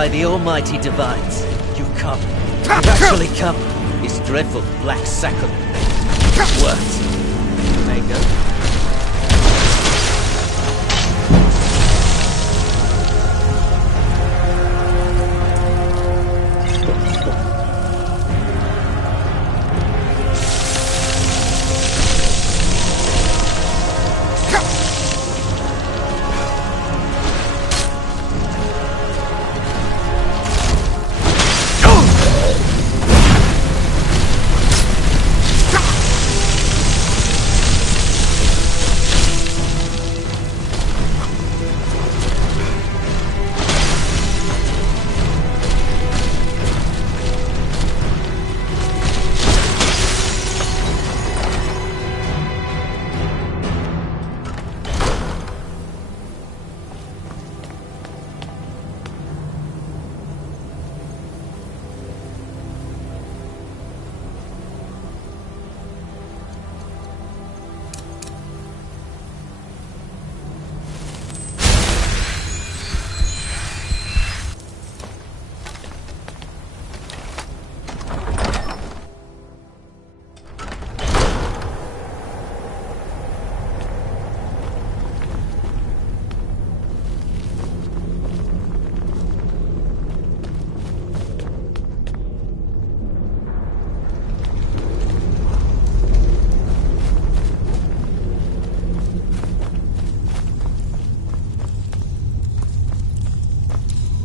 By the almighty divines, you've come. You've actually come. This dreadful black sacrament worked. There you go.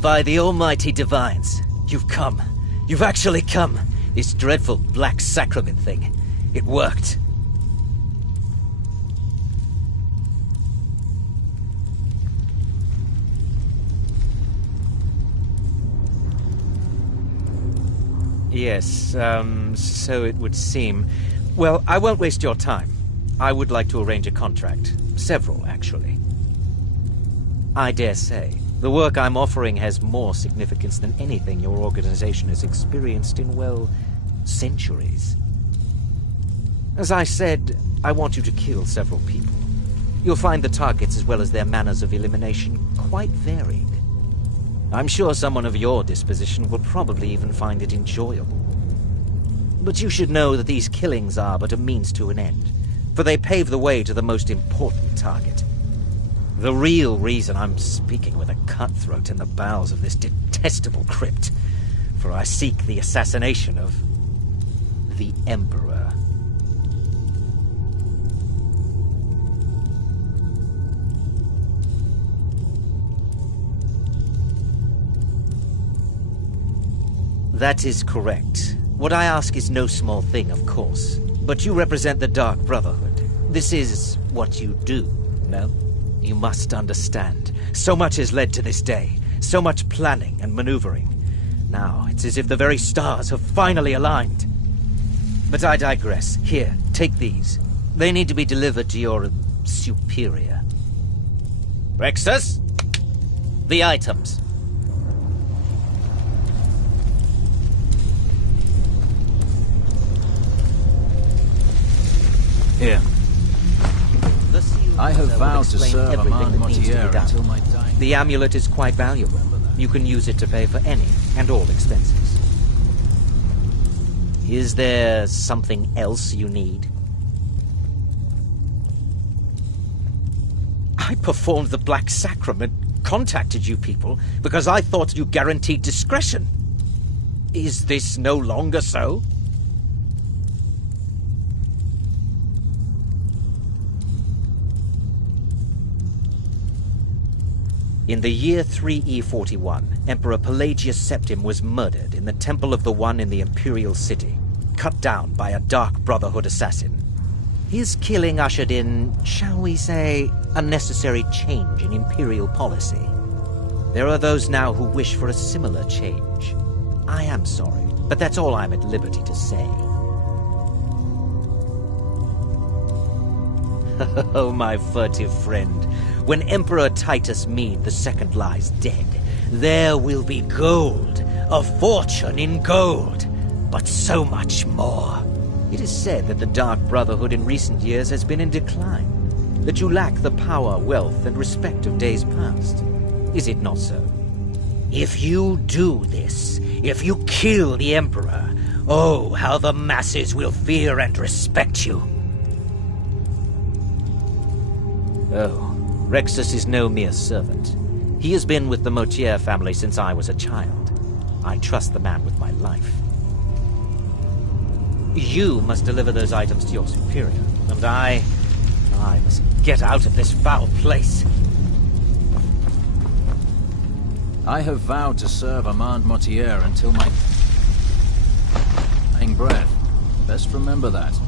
By the almighty divines, you've come. You've actually come. This dreadful black sacrament thing. It worked. Yes, so it would seem. Well, I won't waste your time. I would like to arrange a contract. Several, actually. I dare say, the work I'm offering has more significance than anything your organization has experienced in, well, centuries. As I said, I want you to kill several people. You'll find the targets as well as their manners of elimination quite varied. I'm sure someone of your disposition will probably even find it enjoyable. But you should know that these killings are but a means to an end, for they pave the way to the most important target. The real reason I'm speaking with a cutthroat in the bowels of this detestable crypt, for I seek the assassination of the Emperor. That is correct. What I ask is no small thing, of course. But you represent the Dark Brotherhood. This is what you do, no? You must understand. So much has led to this day. So much planning and maneuvering. Now, it's as if the very stars have finally aligned. But I digress. Here, take these. They need to be delivered to your superior. Rexus? The items. Here. I have vowed to serve Amand Motier until my dying. The amulet is quite valuable. You can use it to pay for any and all expenses. Is there something else you need? I performed the Black Sacrament, contacted you people, because I thought you guaranteed discretion. Is this no longer so? In the year 3E41, Emperor Pelagius Septim was murdered in the Temple of the One in the Imperial City, cut down by a Dark Brotherhood assassin. His killing ushered in, shall we say, a necessary change in Imperial policy. There are those now who wish for a similar change. I am sorry, but that's all I'm at liberty to say. Oh, my furtive friend. When Emperor Titus Mede II lies dead, there will be gold, a fortune in gold, but so much more. It is said that the Dark Brotherhood in recent years has been in decline, that you lack the power, wealth, and respect of days past. Is it not so? If you do this, if you kill the Emperor, oh, how the masses will fear and respect you. Oh, Rexus is no mere servant. He has been with the Motier family since I was a child. I trust the man with my life. You must deliver those items to your superior, and I must get out of this foul place. I have vowed to serve Armand Motier until my dying breath. Best remember that.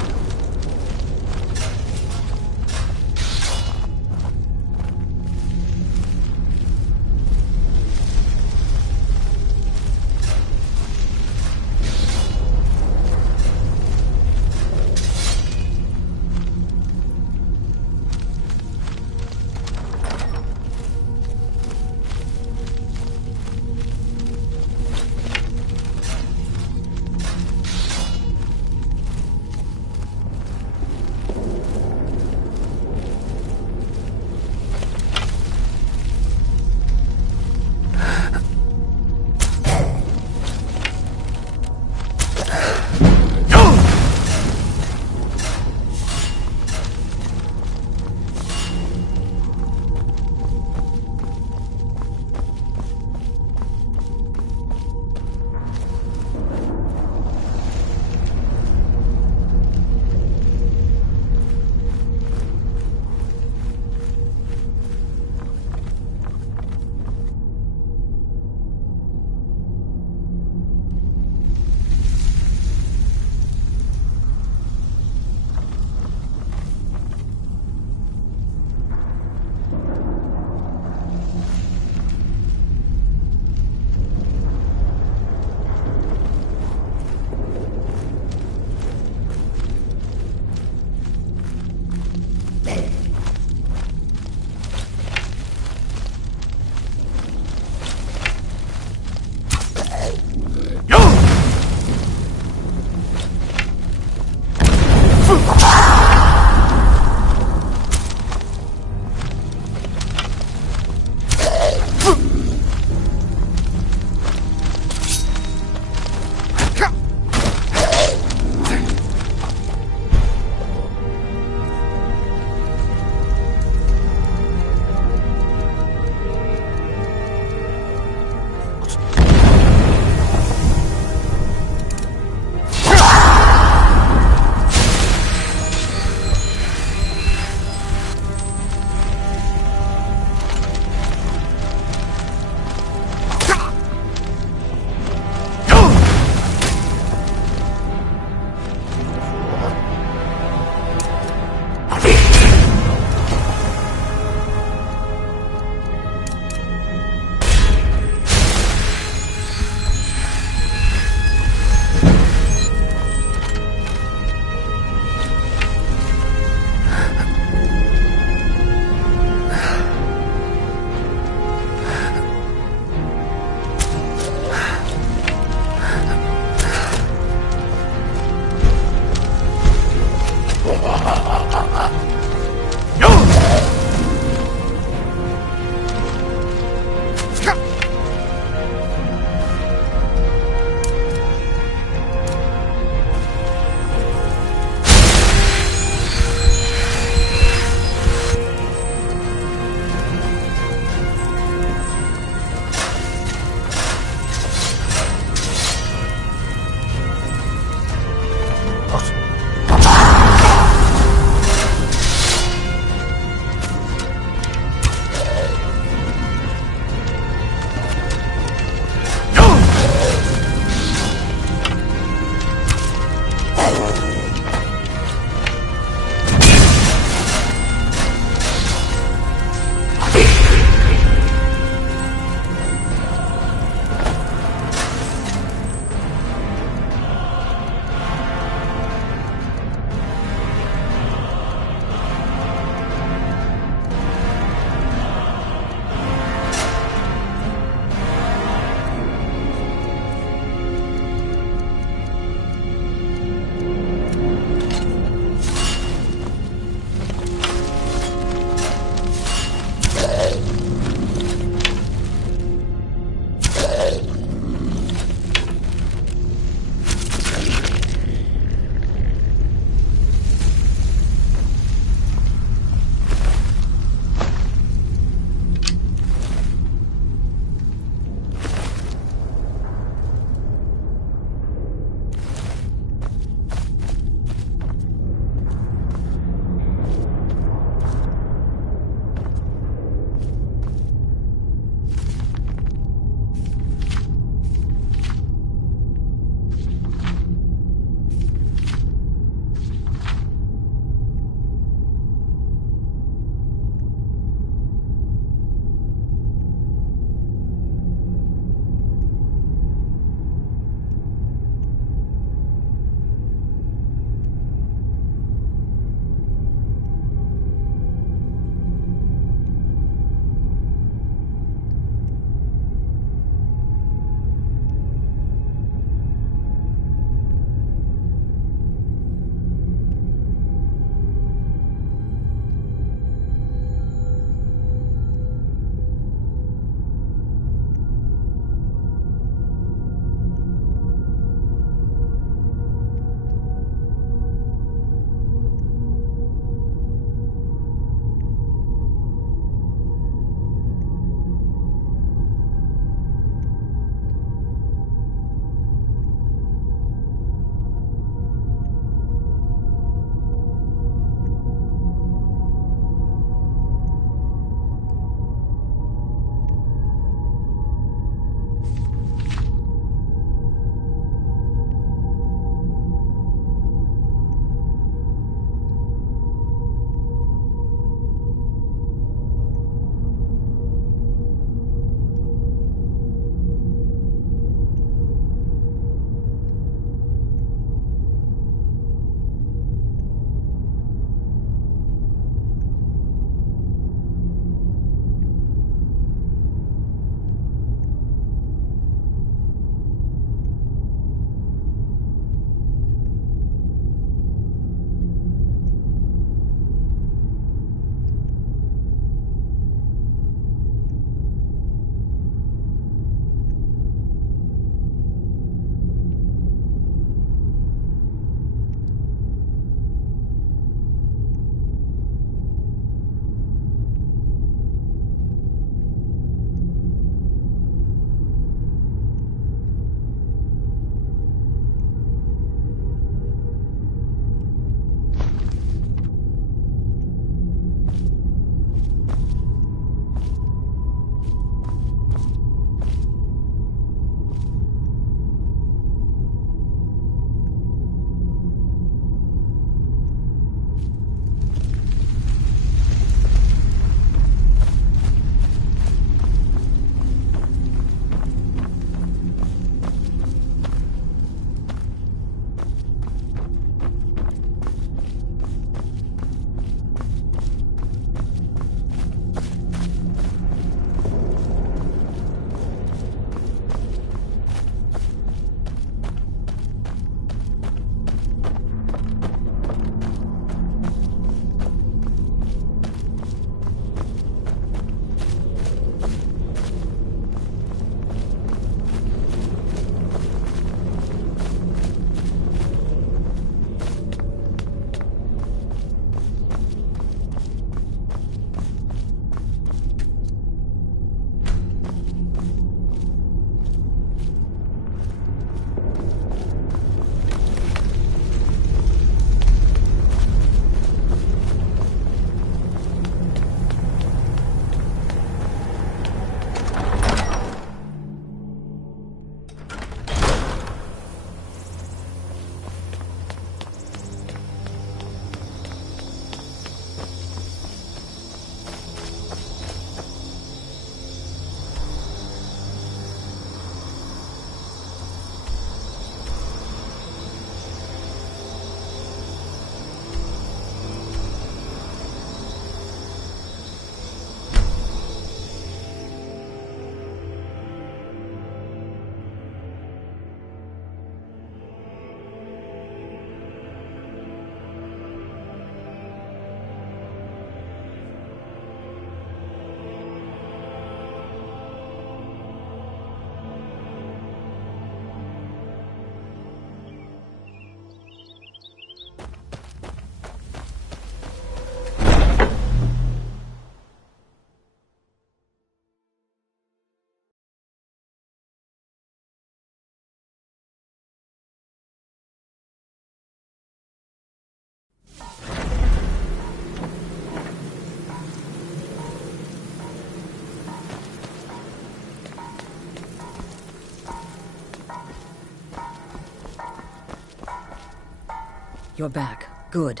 You're back. Good.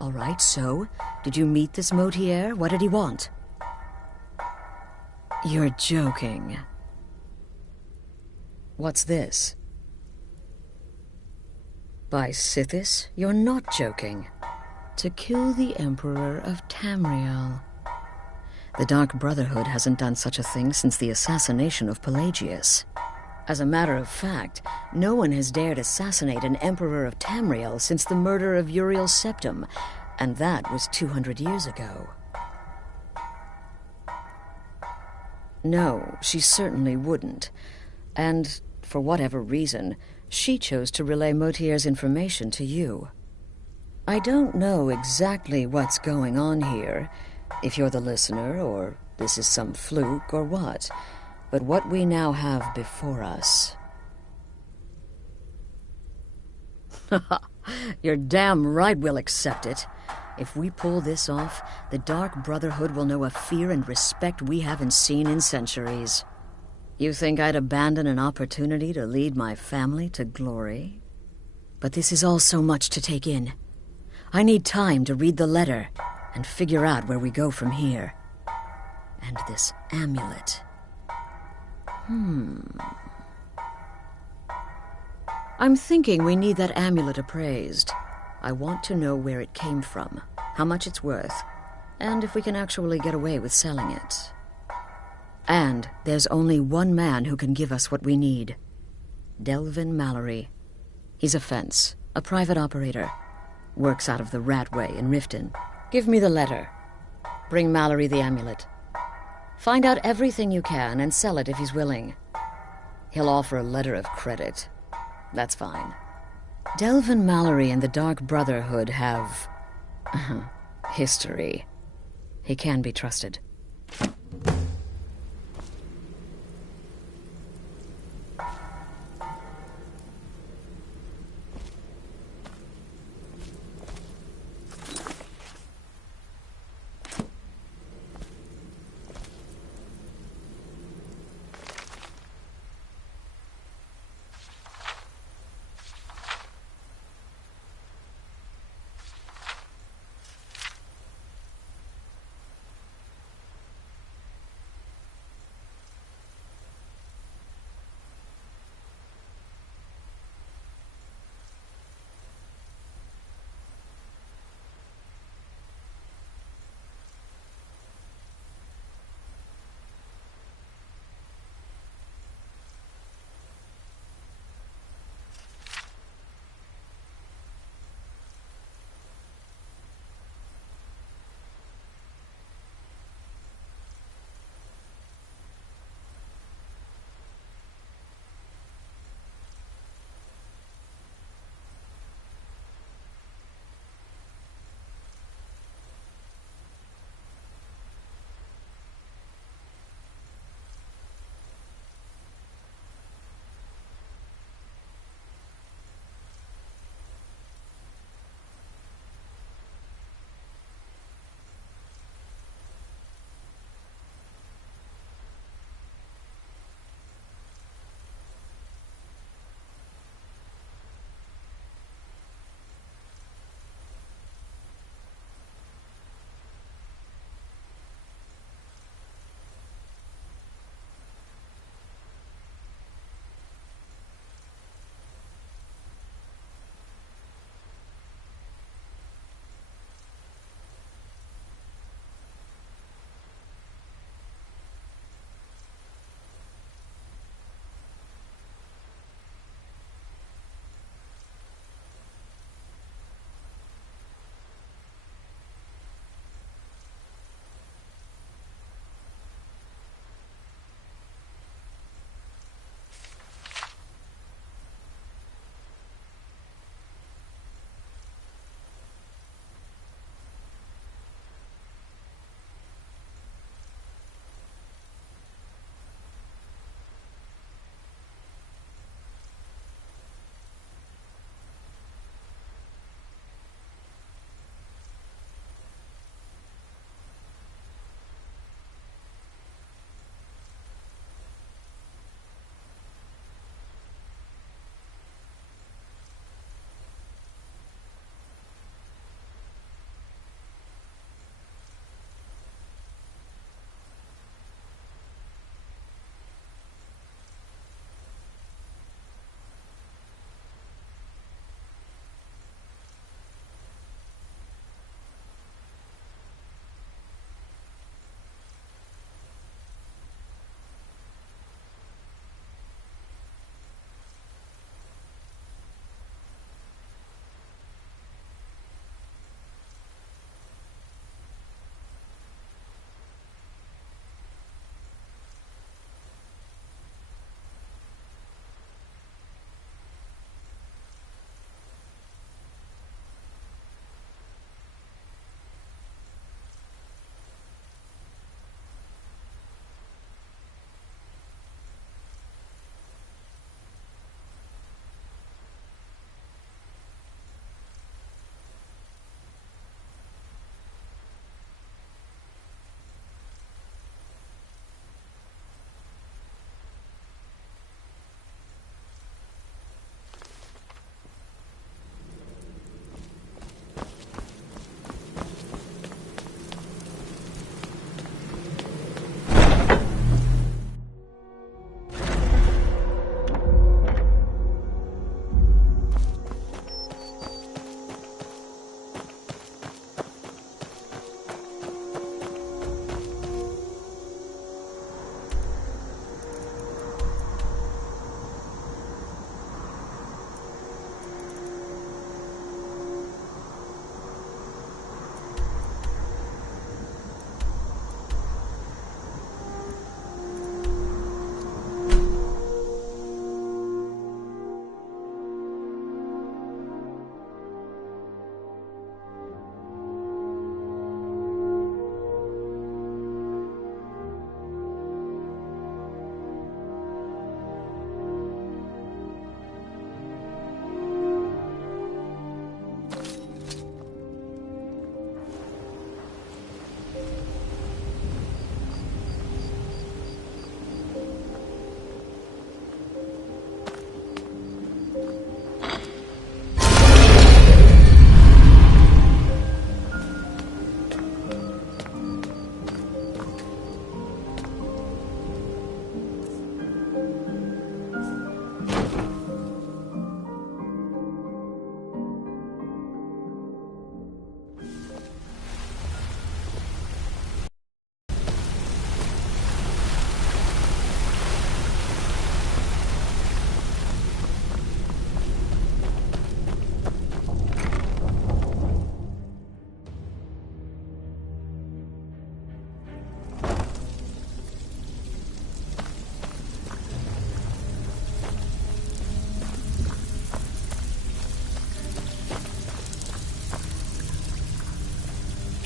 All right, so, did you meet this Motier? What did he want? You're joking. What's this? By Sithis, you're not joking. To kill the Emperor of Tamriel. The Dark Brotherhood hasn't done such a thing since the assassination of Pelagius. As a matter of fact, no one has dared assassinate an Emperor of Tamriel since the murder of Uriel Septim, and that was 200 years ago. No, she certainly wouldn't. And, for whatever reason, she chose to relay Motier's information to you. I don't know exactly what's going on here, if you're the listener, or this is some fluke, or what. But what we now have before us... You're damn right we'll accept it. If we pull this off, the Dark Brotherhood will know a fear and respect we haven't seen in centuries. You think I'd abandon an opportunity to lead my family to glory? But this is all so much to take in. I need time to read the letter and figure out where we go from here. And this amulet... I'm thinking we need that amulet appraised. I want to know where it came from, how much it's worth, and if we can actually get away with selling it. And there's only one man who can give us what we need. Delvin Mallory. He's a fence, a private operator. Works out of the Ratway in Riften. Give me the letter. Bring Mallory the amulet. Find out everything you can and sell it if he's willing. He'll offer a letter of credit. That's fine. Delvin Mallory and the Dark Brotherhood have... history. He can be trusted.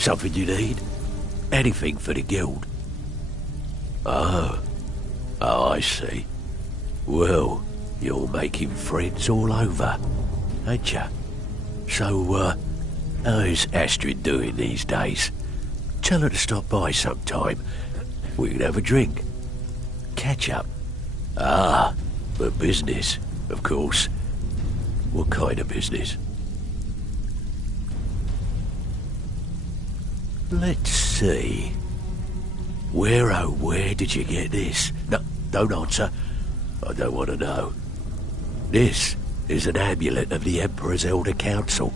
Something you need? Anything for the guild? Oh, I see. Well, you're making friends all over, ain't ya? So, how's Astrid doing these days? Tell her to stop by sometime. We can have a drink. Catch up. Ah, but business, of course. What kind of business? Let's see. Where did you get this? No, don't answer. I don't want to know. This is an amulet of the Emperor's Elder Council,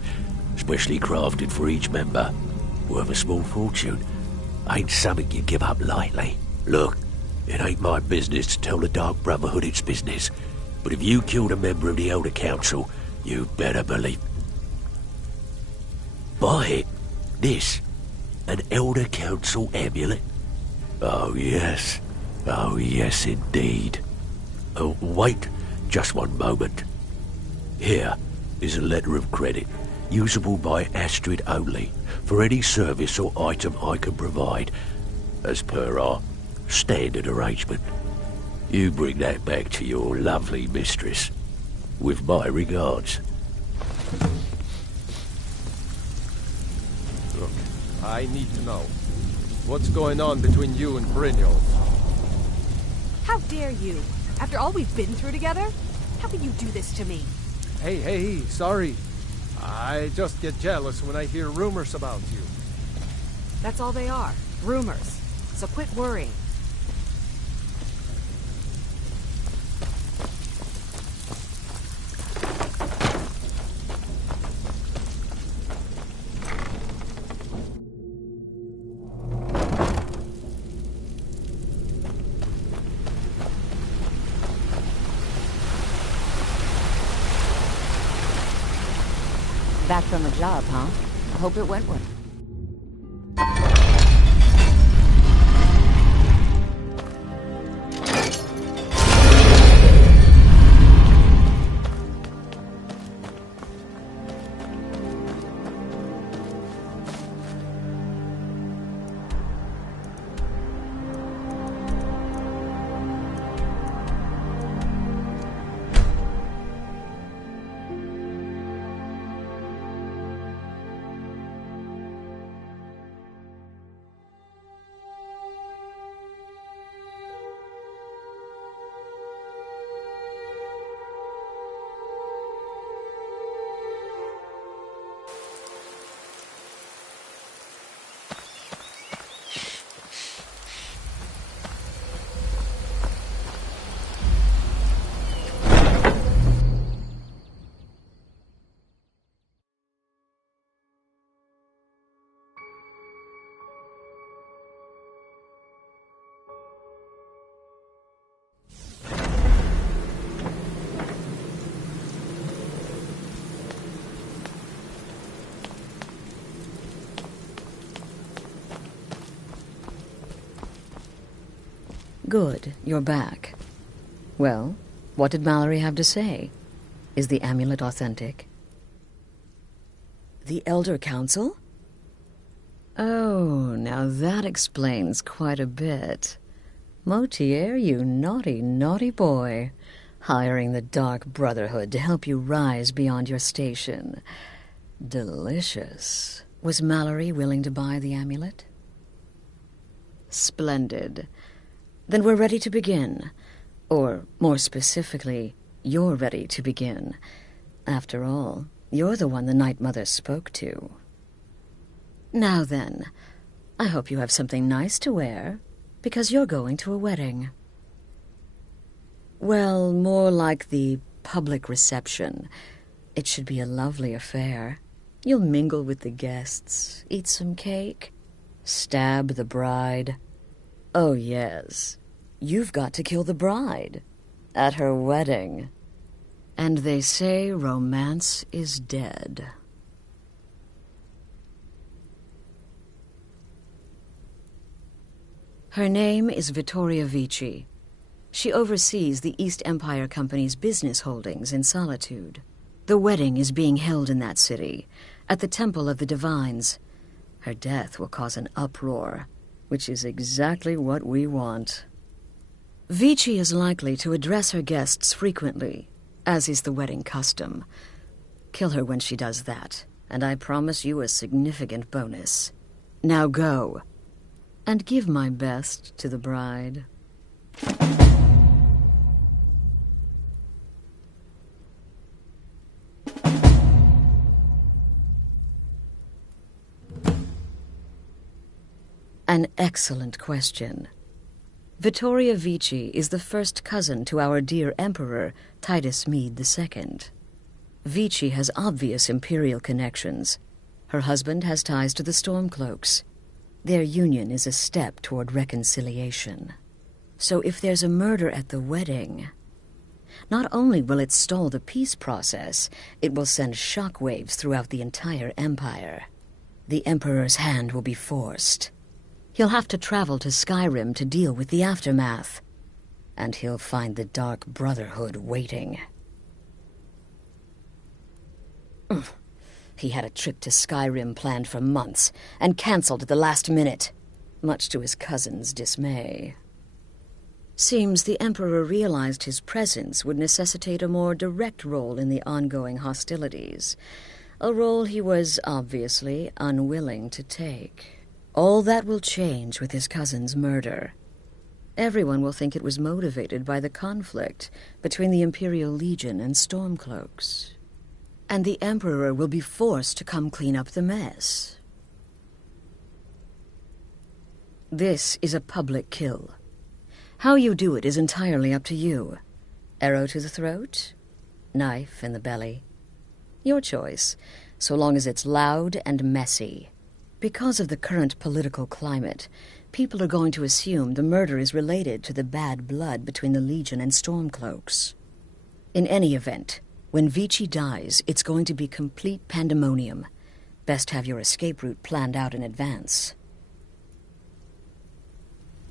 specially crafted for each member, worth a small fortune. Ain't something you give up lightly. Look, it ain't my business to tell the Dark Brotherhood its business, but if you killed a member of the Elder Council, you better believe. Buy it. This. An Elder Council amulet? Oh yes indeed. Oh, wait just one moment. Here is a letter of credit, usable by Astrid only, for any service or item I can provide, as per our standard arrangement. You bring that back to your lovely mistress, with my regards. Look, I need to know. What's going on between you and Brynjolf? How dare you? After all we've been through together? How can you do this to me? Hey, sorry. I just get jealous when I hear rumors about you. That's all they are. Rumors. So quit worrying. Back from the job, huh? I hope it went well. Good, you're back. Well, what did Mallory have to say? Is the amulet authentic? The Elder Council? Oh, now that explains quite a bit. Motier, you naughty, naughty boy. Hiring the Dark Brotherhood to help you rise beyond your station. Delicious. Was Mallory willing to buy the amulet? Splendid. Then we're ready to begin. Or, more specifically, you're ready to begin. After all, you're the one the Night Mother spoke to. Now then, I hope you have something nice to wear, because you're going to a wedding. Well, more like the public reception. It should be a lovely affair. You'll mingle with the guests, eat some cake, stab the bride. Oh, yes. You've got to kill the bride. At her wedding. And they say romance is dead. Her name is Vittoria Vici. She oversees the East Empire Company's business holdings in Solitude. The wedding is being held in that city, at the Temple of the Divines. Her death will cause an uproar, which is exactly what we want. Vici is likely to address her guests frequently, as is the wedding custom. Kill her when she does that, and I promise you a significant bonus. Now go, and give my best to the bride. An excellent question. Vittoria Vici is the first cousin to our dear Emperor, Titus Mede II. Vici has obvious imperial connections. Her husband has ties to the Stormcloaks. Their union is a step toward reconciliation. So if there's a murder at the wedding, not only will it stall the peace process, it will send shockwaves throughout the entire empire. The Emperor's hand will be forced. He'll have to travel to Skyrim to deal with the aftermath. And he'll find the Dark Brotherhood waiting. He had a trip to Skyrim planned for months, and cancelled at the last minute, much to his cousin's dismay. Seems the Emperor realized his presence would necessitate a more direct role in the ongoing hostilities, a role he was obviously unwilling to take. All that will change with his cousin's murder. Everyone will think it was motivated by the conflict between the Imperial Legion and Stormcloaks. And the Emperor will be forced to come clean up the mess. This is a public kill. How you do it is entirely up to you. Arrow to the throat? Knife in the belly? Your choice, so long as it's loud and messy. Because of the current political climate, people are going to assume the murder is related to the bad blood between the Legion and Stormcloaks. In any event, when Vici dies, it's going to be complete pandemonium. Best have your escape route planned out in advance.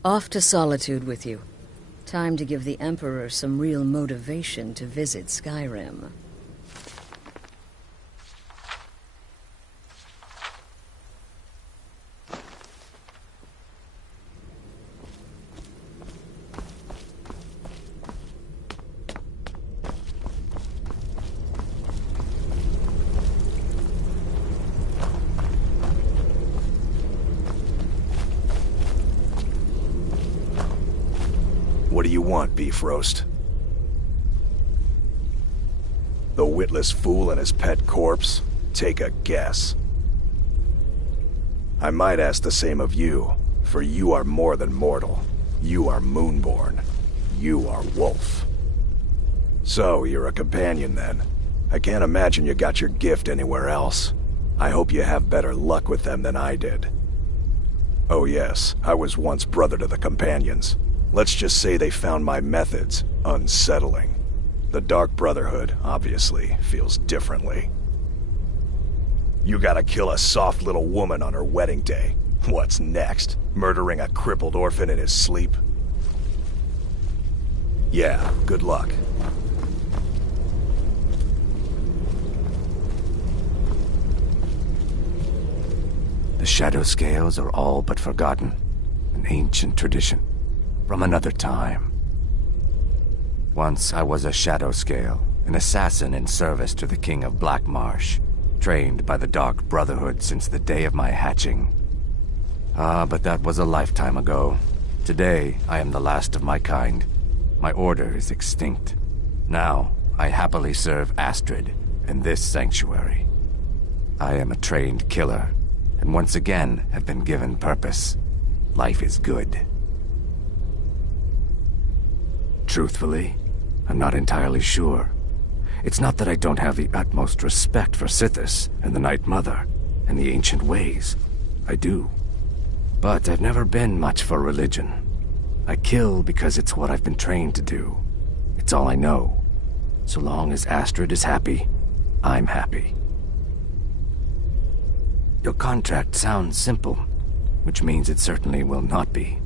Off to Solitude with you. Time to give the Emperor some real motivation to visit Skyrim. What do you want, Beef Roast? The witless fool and his pet corpse? Take a guess. I might ask the same of you, for you are more than mortal. You are Moonborn. You are Wolf. So, you're a companion then. I can't imagine you got your gift anywhere else. I hope you have better luck with them than I did. Oh yes, I was once brother to the companions. Let's just say they found my methods unsettling. The Dark Brotherhood, obviously, feels differently. You gotta kill a soft little woman on her wedding day. What's next? Murdering a crippled orphan in his sleep? Yeah, good luck. The Shadow Scales are all but forgotten. An ancient tradition. From another time. Once I was a Shadow Scale, an assassin in service to the King of Black Marsh, trained by the Dark Brotherhood since the day of my hatching. But that was a lifetime ago. Today, I am the last of my kind. My order is extinct. Now, I happily serve Astrid and this sanctuary. I am a trained killer, and once again have been given purpose. Life is good. Truthfully, I'm not entirely sure. It's not that I don't have the utmost respect for Sithis and the Night Mother and the ancient ways. I do. But I've never been much for religion. I kill because it's what I've been trained to do. It's all I know. So long as Astrid is happy, I'm happy. Your contract sounds simple, which means it certainly will not be.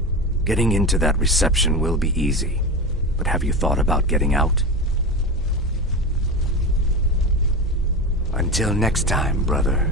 Getting into that reception will be easy. But have you thought about getting out? Until next time, brother.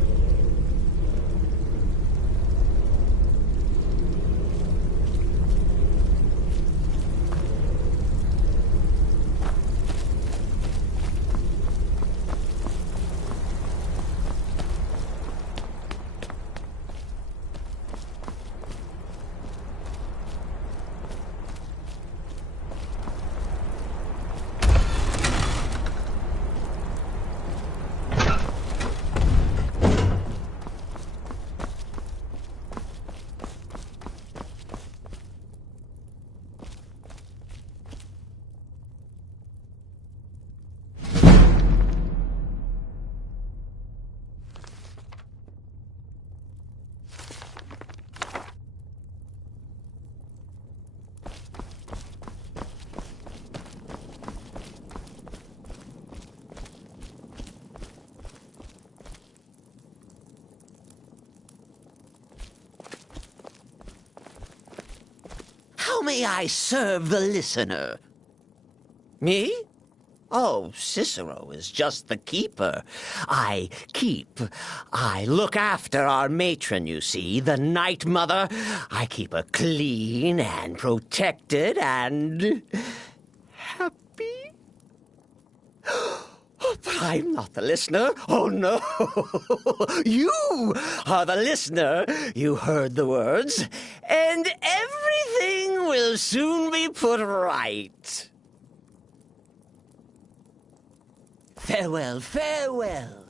may I serve the listener? Me? Oh, Cicero is just the keeper. I look after our matron, you see, the Night Mother. I keep her clean and protected and happy. But I'm not the listener. Oh, no. You are the listener. You heard the words. And everything will soon be put right. Farewell, farewell.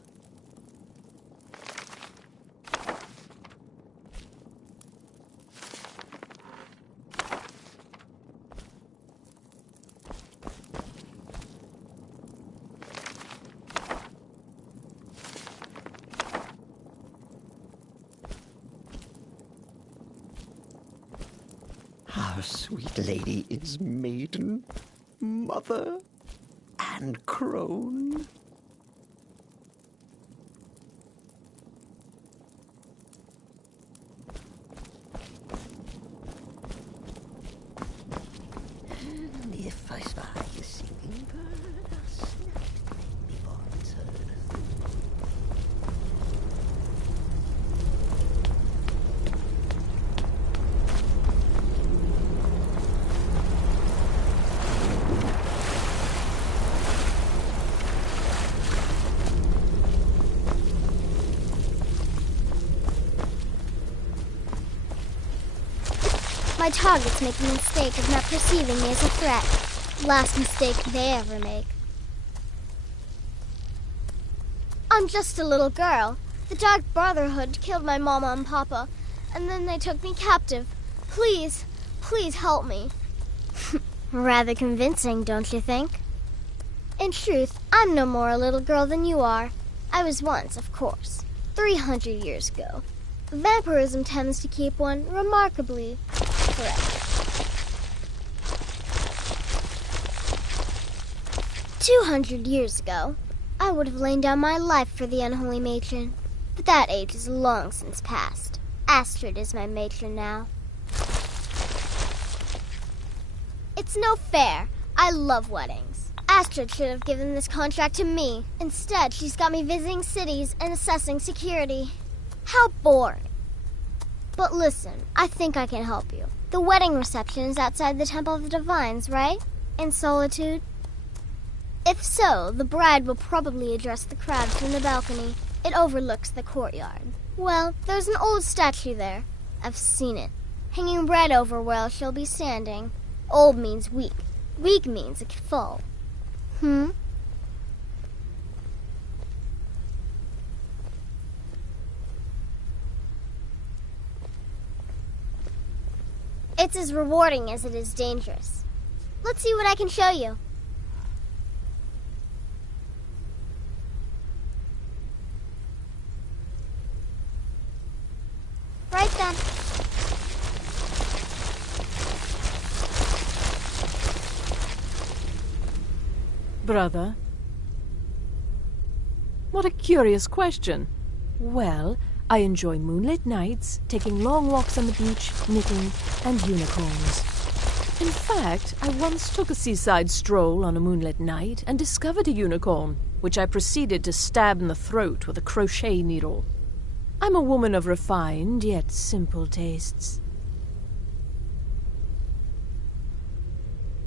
Our sweet lady is maiden, mother, and crone. And if I spy a singing bird, I'll snap it before it's heard. My targets make the mistake of not perceiving me as a threat. Last mistake they ever make. I'm just a little girl. The Dark Brotherhood killed my mama and papa, and then they took me captive. Please, please help me. Rather convincing, don't you think? In truth, I'm no more a little girl than you are. I was once, of course, 300 years ago. Vampirism tends to keep one remarkably forever. 200 years ago, I would have lain down my life for the unholy matron, but that age is long since past. Astrid is my matron now. It's no fair. I love weddings. Astrid should have given this contract to me. Instead, she's got me visiting cities and assessing security. How boring. But listen, I think I can help you. The wedding reception is outside the Temple of the Divines, right? In Solitude? If so, the bride will probably address the crowd from the balcony. It overlooks the courtyard. Well, there's an old statue there. I've seen it, hanging right over where she'll be standing. Old means weak. Weak means it could fall. It's as rewarding as it is dangerous. Let's see what I can show you. Right then. Brother? What a curious question. Well, I enjoy moonlit nights, taking long walks on the beach, knitting, and unicorns. In fact, I once took a seaside stroll on a moonlit night and discovered a unicorn, which I proceeded to stab in the throat with a crochet needle. I'm a woman of refined yet simple tastes.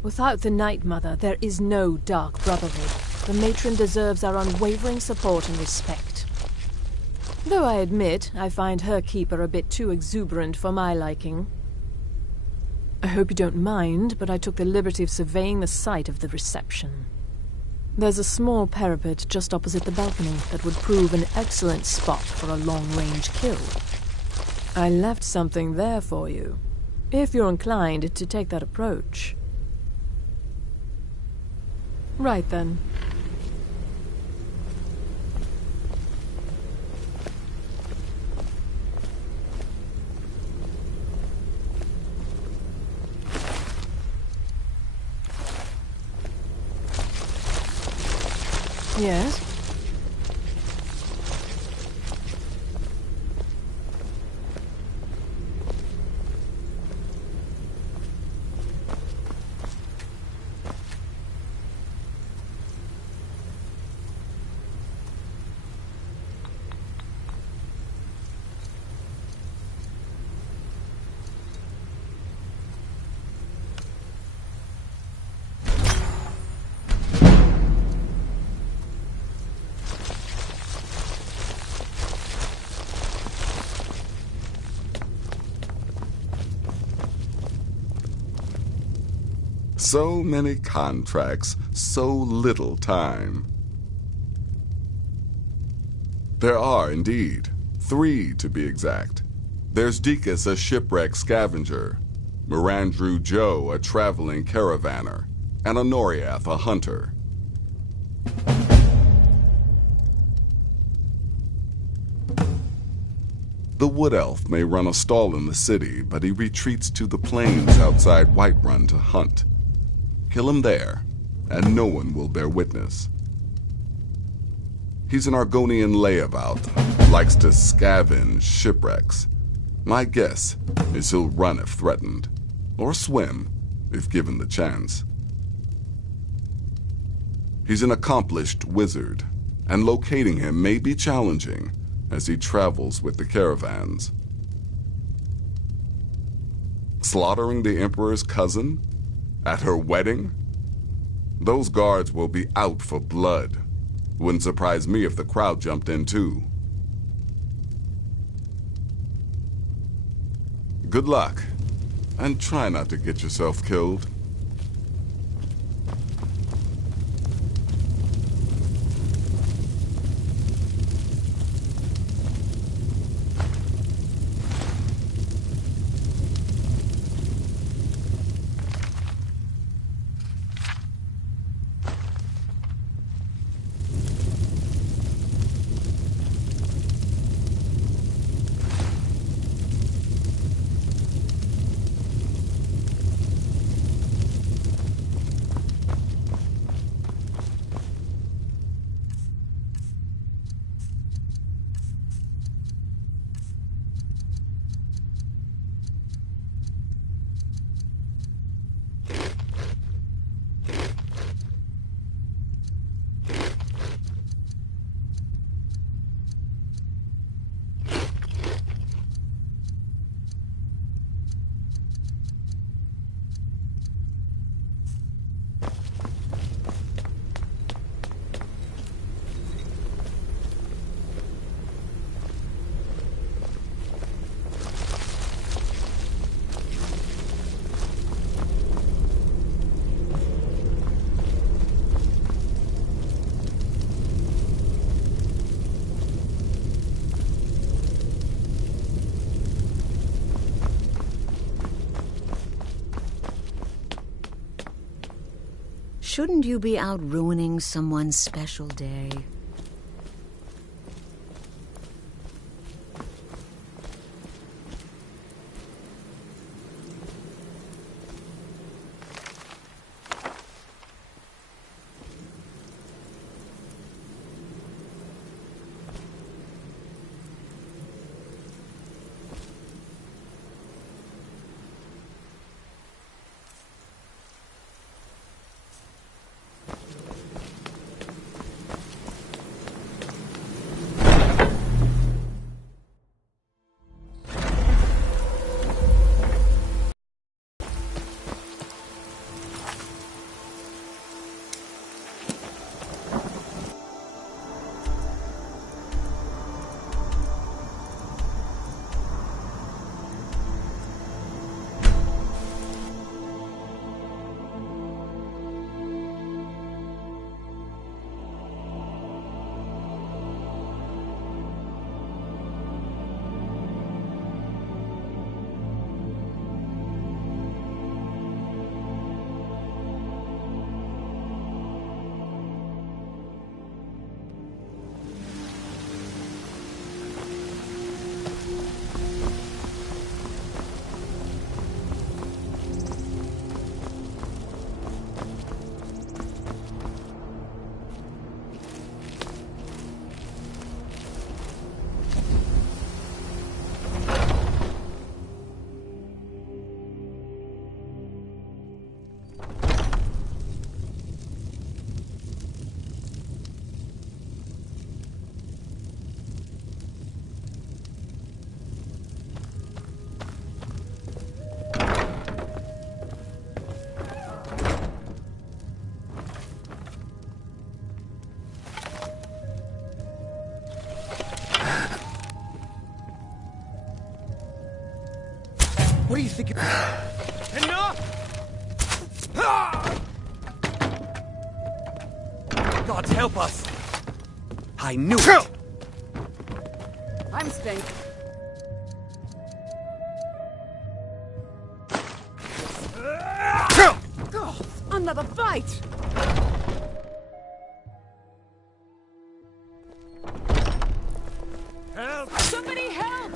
Without the Night Mother, there is no Dark Brotherhood. The matron deserves our unwavering support and respect. Though I admit, I find her keeper a bit too exuberant for my liking. I hope you don't mind, but I took the liberty of surveying the site of the reception. There's a small parapet just opposite the balcony that would prove an excellent spot for a long-range kill. I left something there for you, if you're inclined to take that approach. Right then. Yes? So many contracts, so little time. There are, indeed. 3, to be exact. There's Deacus, a shipwreck scavenger, Mirandru Joe, a traveling caravaner, and Honoriath, a hunter. The Wood Elf may run a stall in the city, but he retreats to the plains outside Whiterun to hunt. Kill him there, and no one will bear witness. He's an Argonian layabout, likes to scavenge shipwrecks. My guess is he'll run if threatened, or swim if given the chance. He's an accomplished wizard, and locating him may be challenging as he travels with the caravans. Slaughtering the Emperor's cousin? At her wedding? Those guards will be out for blood. Wouldn't surprise me if the crowd jumped in too. Good luck, and try not to get yourself killed. Shouldn't you be out ruining someone's special day? What do you think? Enough! help us! I knew it! I'm stink. Oh, another fight! Help! Somebody help!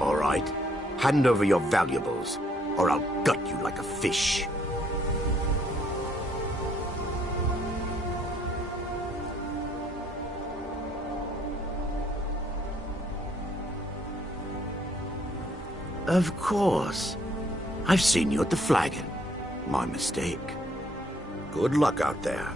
All right. Hand over your valuables, or I'll gut you like a fish. Of course. I've seen you at the Flagon. My mistake. Good luck out there.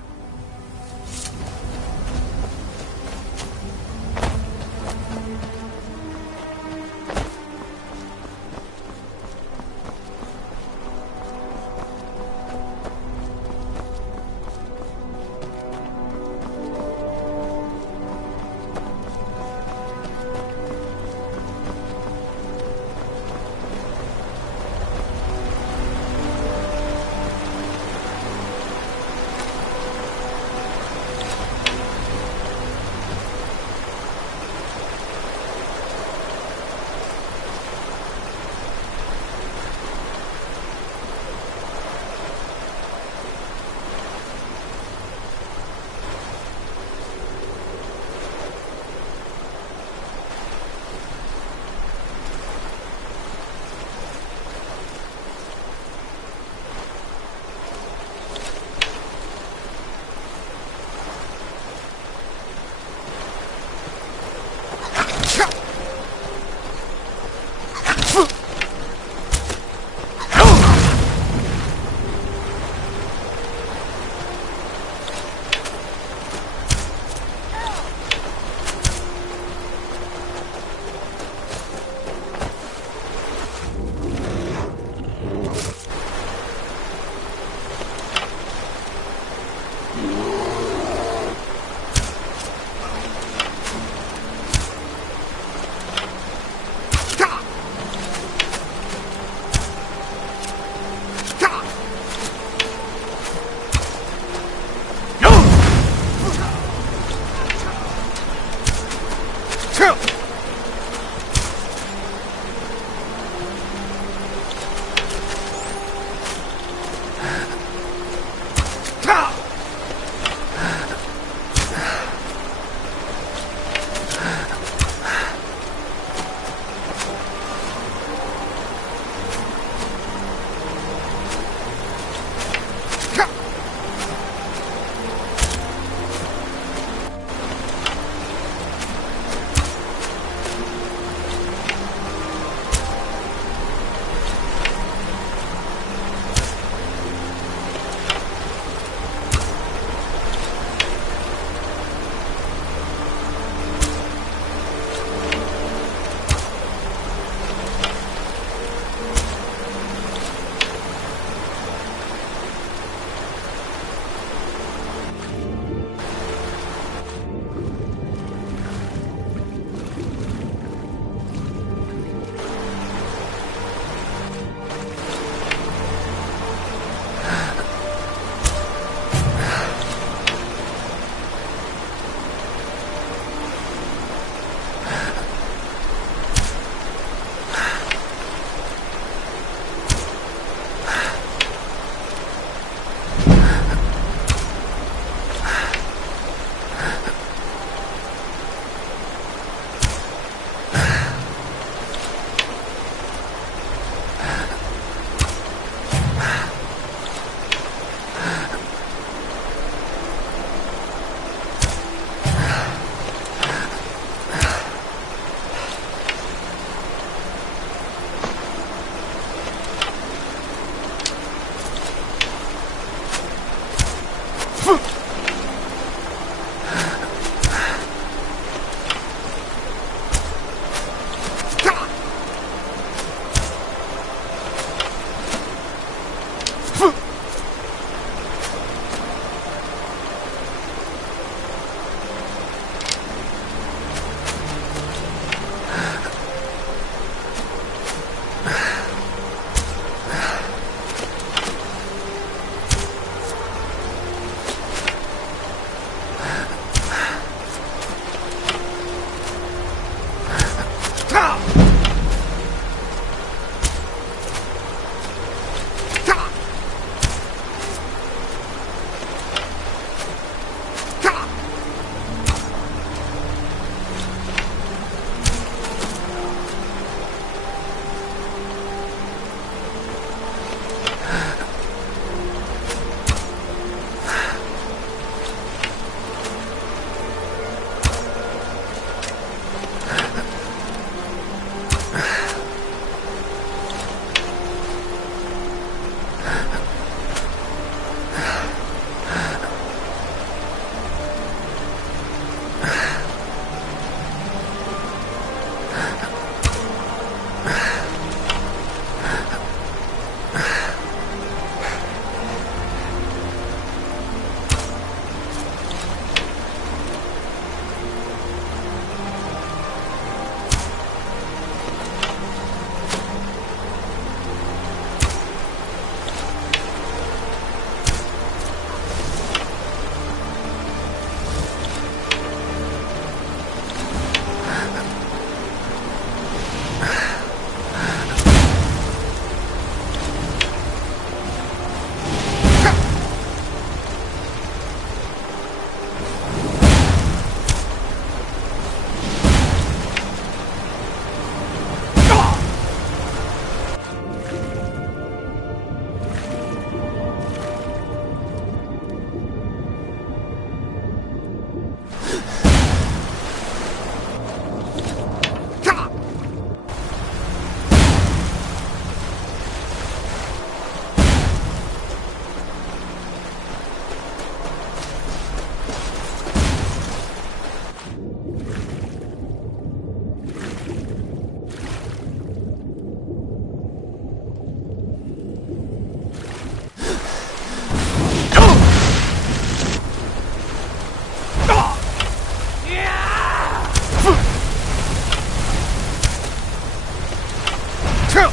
Please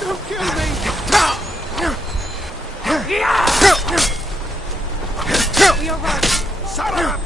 don't kill me! We are right. Shut up!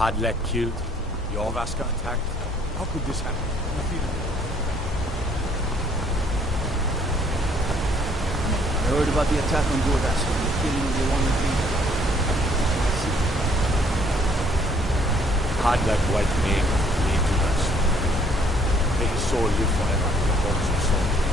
Hadlet killed. Yorgas got attacked. How could this happen? I heard about the attack on Jordaska and the killing of the one people. Hadlet white name lead to us. May his soul live forever in the halls of soul.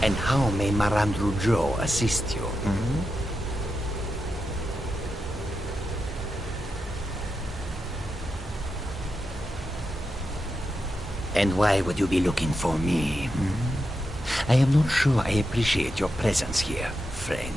And how may Marandru Joe assist you? And why would you be looking for me? I am not sure I appreciate your presence here, friend.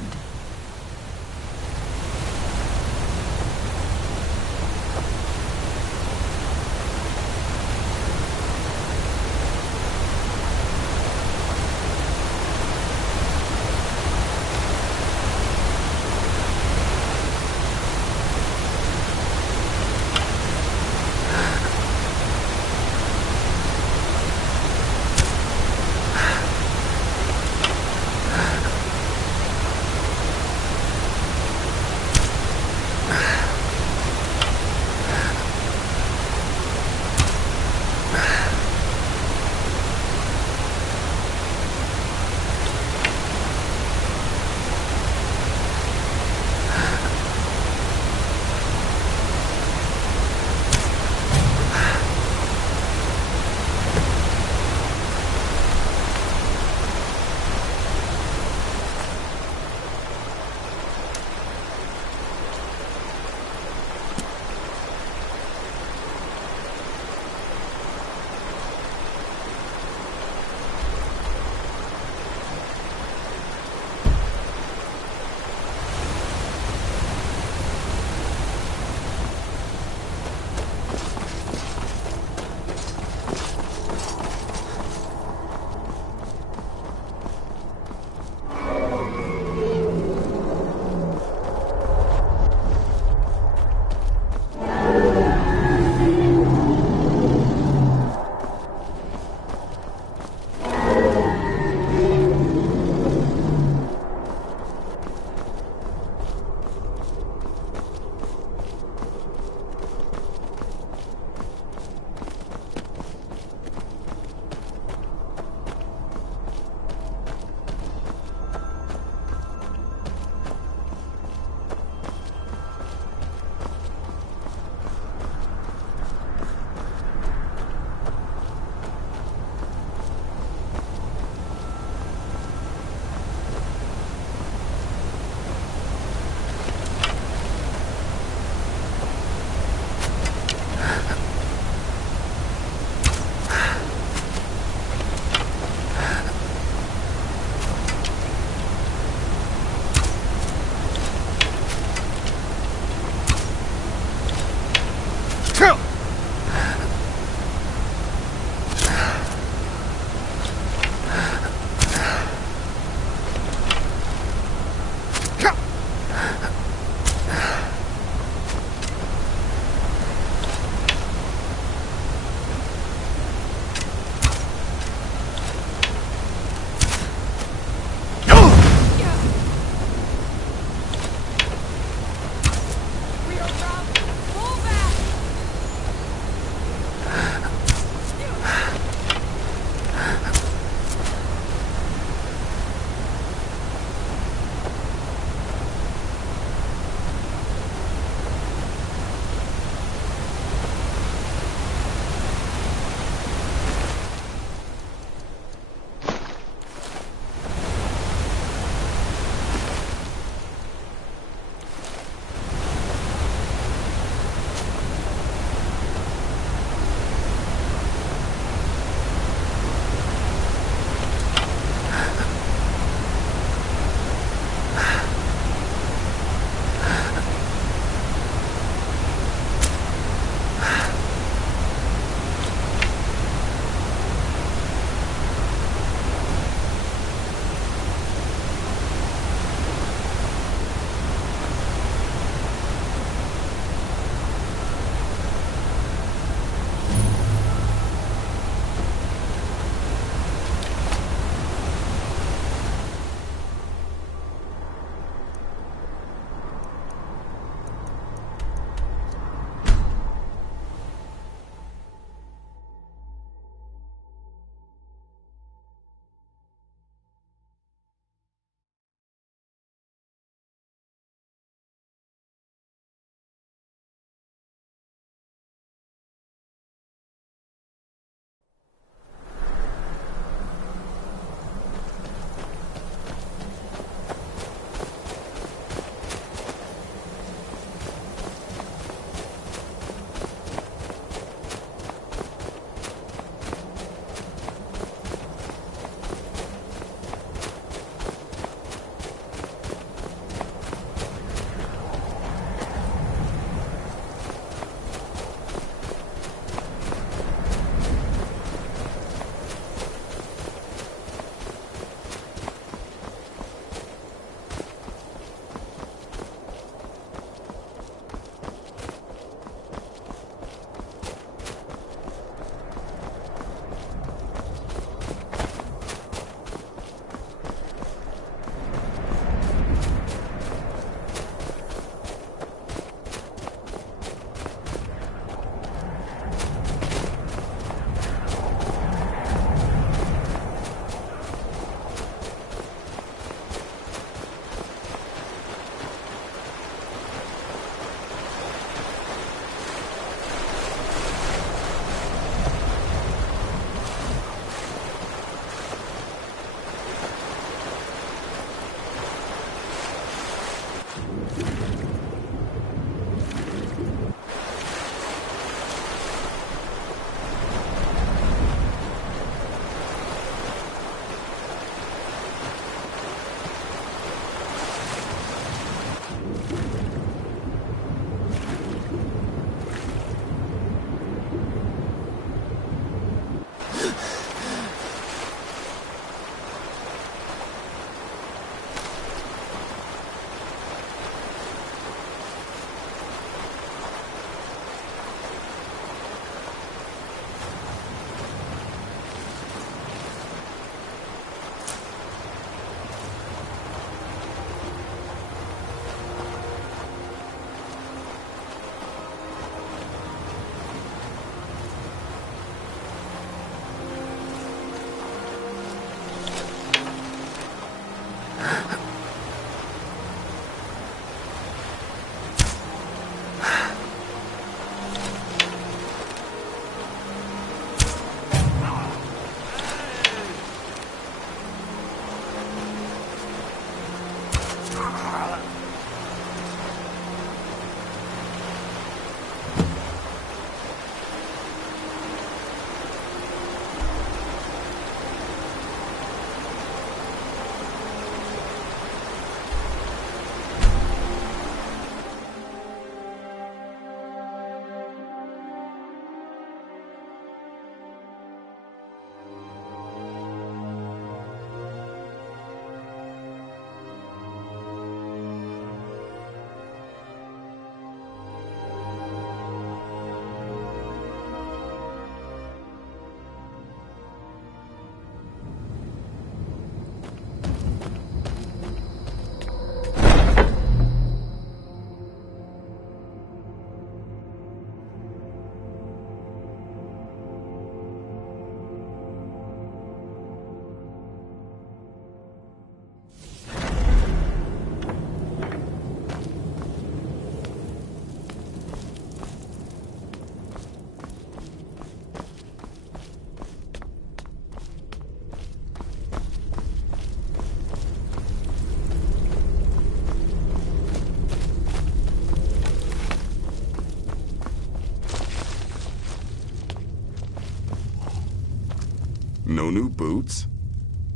No new boots?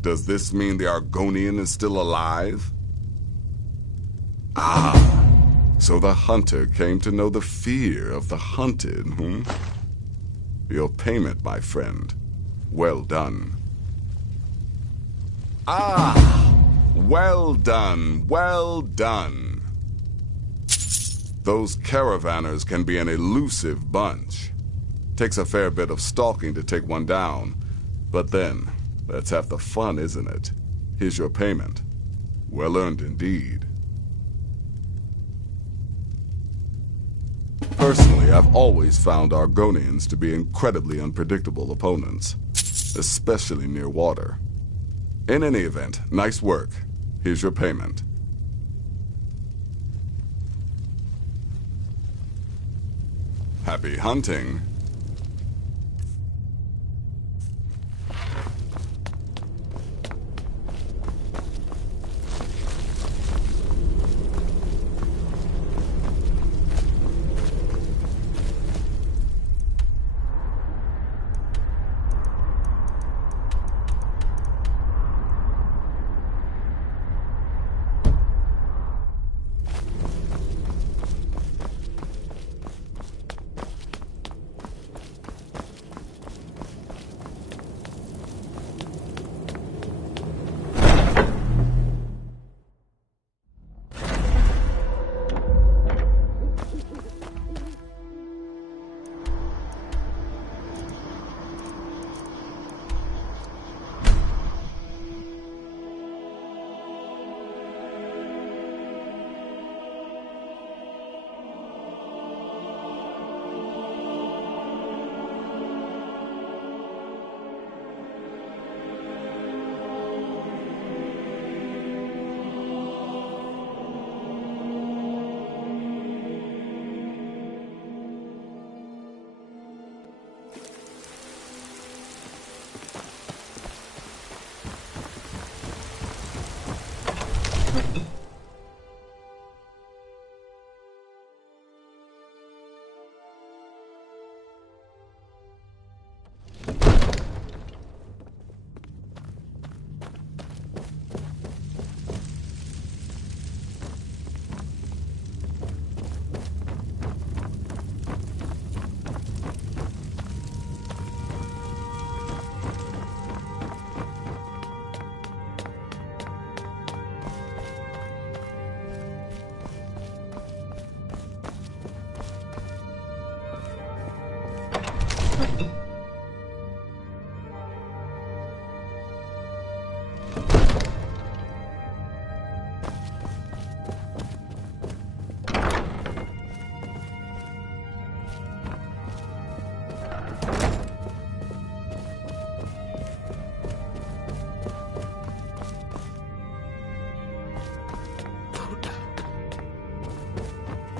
Does this mean the Argonian is still alive? Ah, so the hunter came to know the fear of the hunted, hmm? Your payment, my friend. Well done. Ah! Well done, well done. Those caravanners can be an elusive bunch. Takes a fair bit of stalking to take one down. But then, that's half the fun, isn't it? Here's your payment. Well earned indeed. Personally, I've always found Argonians to be incredibly unpredictable opponents, especially near water. In any event, nice work. Here's your payment. Happy hunting.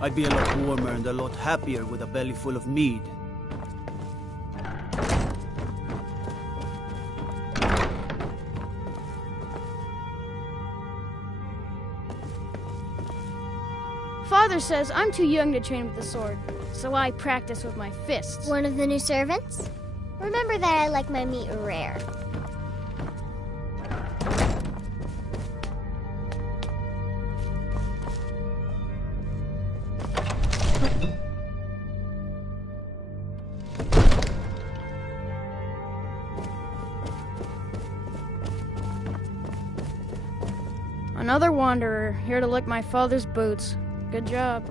I'd be a lot warmer and a lot happier with a belly full of mead. Father says I'm too young to train with the sword, so I practice with my fists. One of the new servants? Remember that I like my meat rare. Another wanderer, here to lick my father's boots. Good job.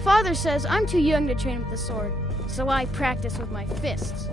Father says I'm too young to train with the sword, so I practice with my fists.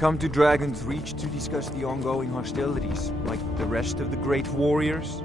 come to Dragon's Reach to discuss the ongoing hostilities, like the rest of the great warriors?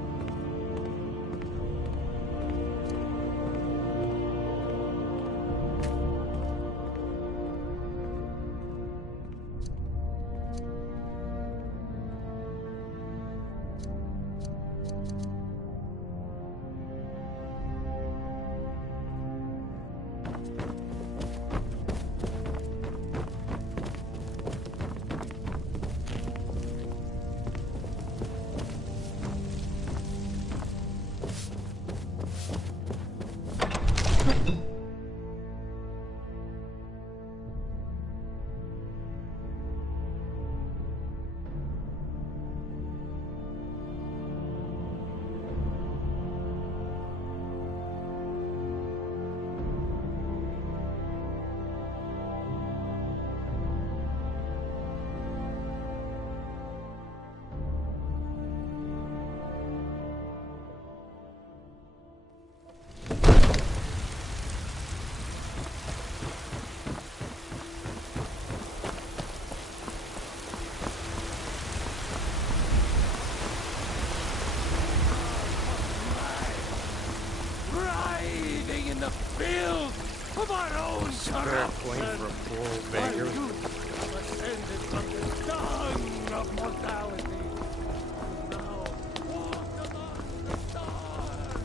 Of our own point for a bull beggar. Ascended from the dung of mortality. Now walk among the stars.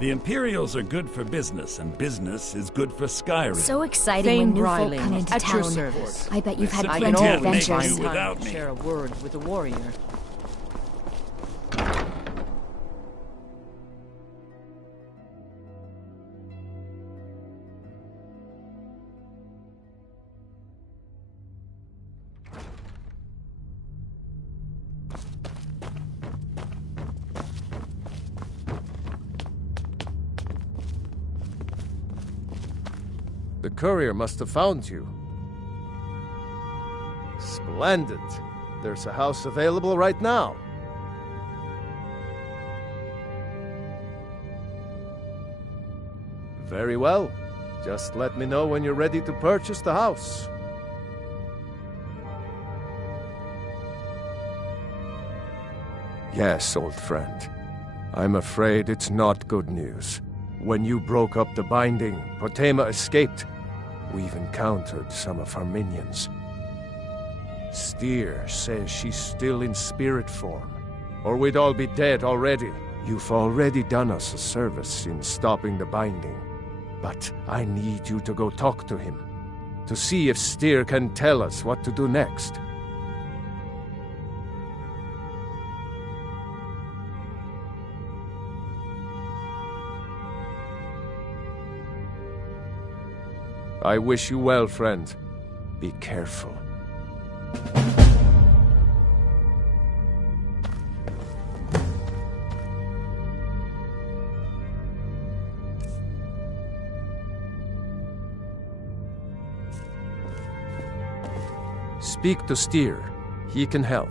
The Imperials are good for business, and business is good for Skyrim. So exciting when new folk come into at your town. service. I bet you've had I plenty can of always adventures. do without me. Share a word with a warrior. The courier must have found you. Splendid. There's a house available right now. Very well. Just let me know when you're ready to purchase the house. Yes, old friend. I'm afraid it's not good news. When you broke up the binding, Potema escaped. We've encountered some of her minions. Steer says she's still in spirit form, or we'd all be dead already. You've already done us a service in stopping the binding, but I need you to go talk to him, to see if Steer can tell us what to do next. I wish you well, friend. Be careful. Speak to Steer. He can help.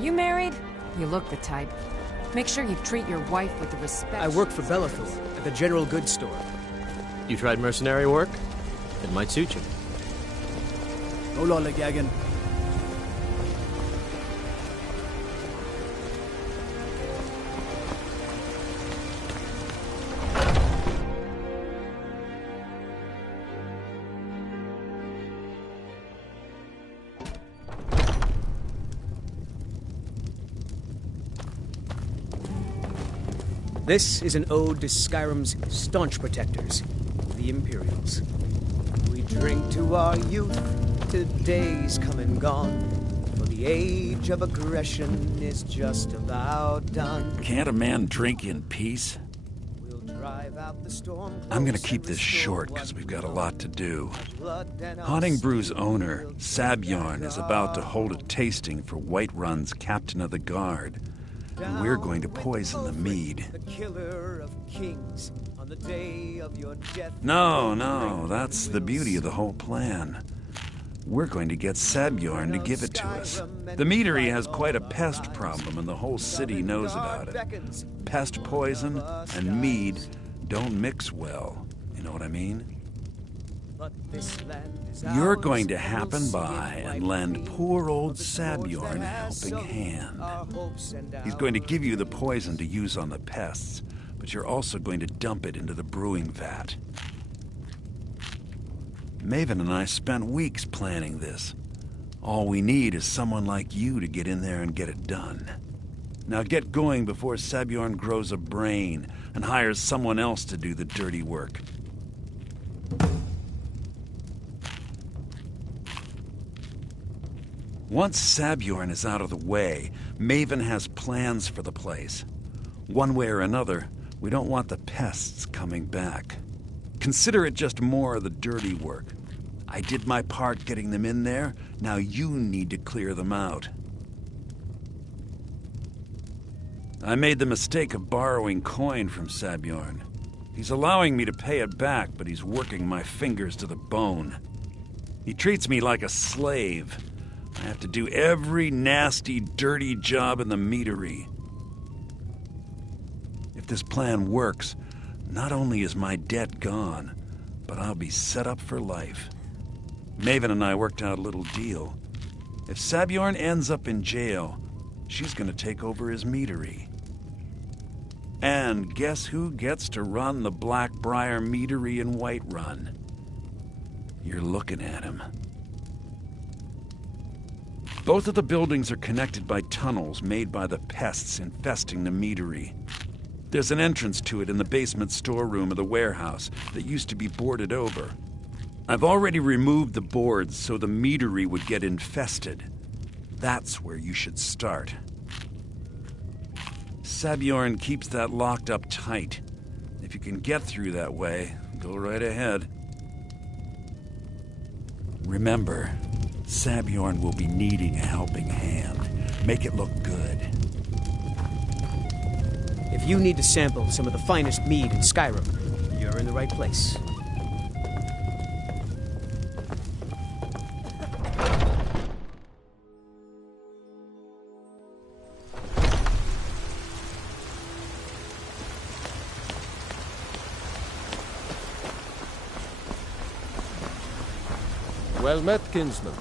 you married? You look the type. Make sure you treat your wife with the respect. I work for Bellathor at the general goods store. You tried mercenary work? It might suit you. No lollygagging. This is an ode to Skyrim's staunch protectors, the Imperials. We drink to our youth, to days come and gone, for the age of aggression is just about done. Can't a man drink in peace? We'll drive out the storm. I'm gonna keep this short because we've got a lot to do. Haunting Brew's owner, Sabjorn, is about to hold a tasting for Whiterun's Captain of the Guard. And we're going to poison the mead. No, that's the beauty of the whole plan. We're going to get Sabjorn to give it to us. The meadery has quite a pest problem, and the whole city knows about it. Pest poison and mead don't mix well. You know what I mean? You're going to happen by and lend poor old Sabjorn a helping hand. He's going to give you the poison to use on the pests, but you're also going to dump it into the brewing vat. Maven and I spent weeks planning this. All we need is someone like you to get in there and get it done. Now get going before Sabjorn grows a brain and hires someone else to do the dirty work. Once Sabjorn is out of the way, Maven has plans for the place. One way or another, we don't want the pests coming back. Consider it just more of the dirty work. I did my part getting them in there, now you need to clear them out. I made the mistake of borrowing coin from Sabjorn. He's allowing me to pay it back, but he's working my fingers to the bone. He treats me like a slave. I have to do every nasty, dirty job in the meadery. If this plan works, not only is my debt gone, but I'll be set up for life. Maven and I worked out a little deal. If Sabjorn ends up in jail, she's going to take over his meadery. And guess who gets to run the Blackbriar meadery in Whiterun? You're looking at him. Both of the buildings are connected by tunnels made by the pests infesting the meadery. There's an entrance to it in the basement storeroom of the warehouse that used to be boarded over. I've already removed the boards so the meadery would get infested. That's where you should start. Sabjorn keeps that locked up tight. If you can get through that way, go right ahead. Remember, Sabjorn will be needing a helping hand. Make it look good. If you need to sample some of the finest mead in Skyrim, you're in the right place. Well met, kinsman.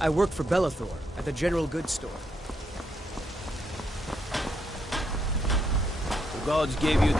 I work for Bellathor at the general goods store. The gods gave you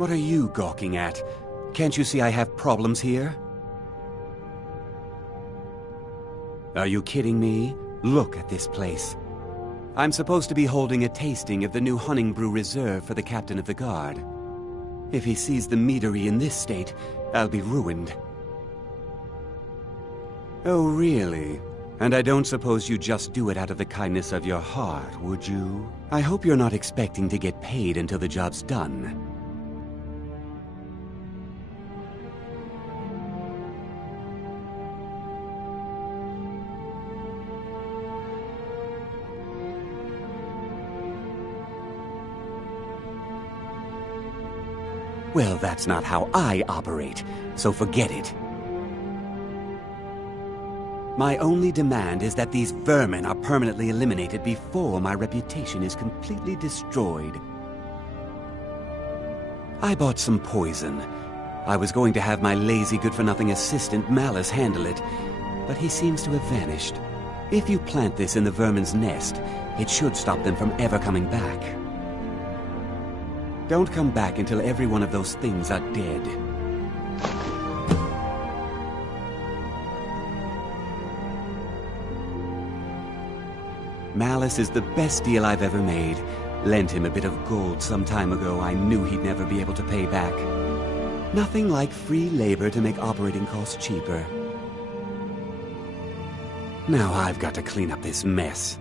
What are you gawking at? Can't you see I have problems here? Are you kidding me? Look at this place. I'm supposed to be holding a tasting of the new Hunting Brew Reserve for the Captain of the Guard. If he sees the meadery in this state, I'll be ruined. Oh, really? And I don't suppose you just do it out of the kindness of your heart, would you? I hope you're not expecting to get paid until the job's done. Well, that's not how I operate, so forget it. My only demand is that these vermin are permanently eliminated before my reputation is completely destroyed. I bought some poison. I was going to have my lazy good-for-nothing assistant Malice handle it, but he seems to have vanished. If you plant this in the vermin's nest, it should stop them from ever coming back. Don't come back until every one of those things are dead. Malice is the best deal I've ever made. Lent him a bit of gold some time ago I knew he'd never be able to pay back. Nothing like free labor to make operating costs cheaper. Now I've got to clean up this mess.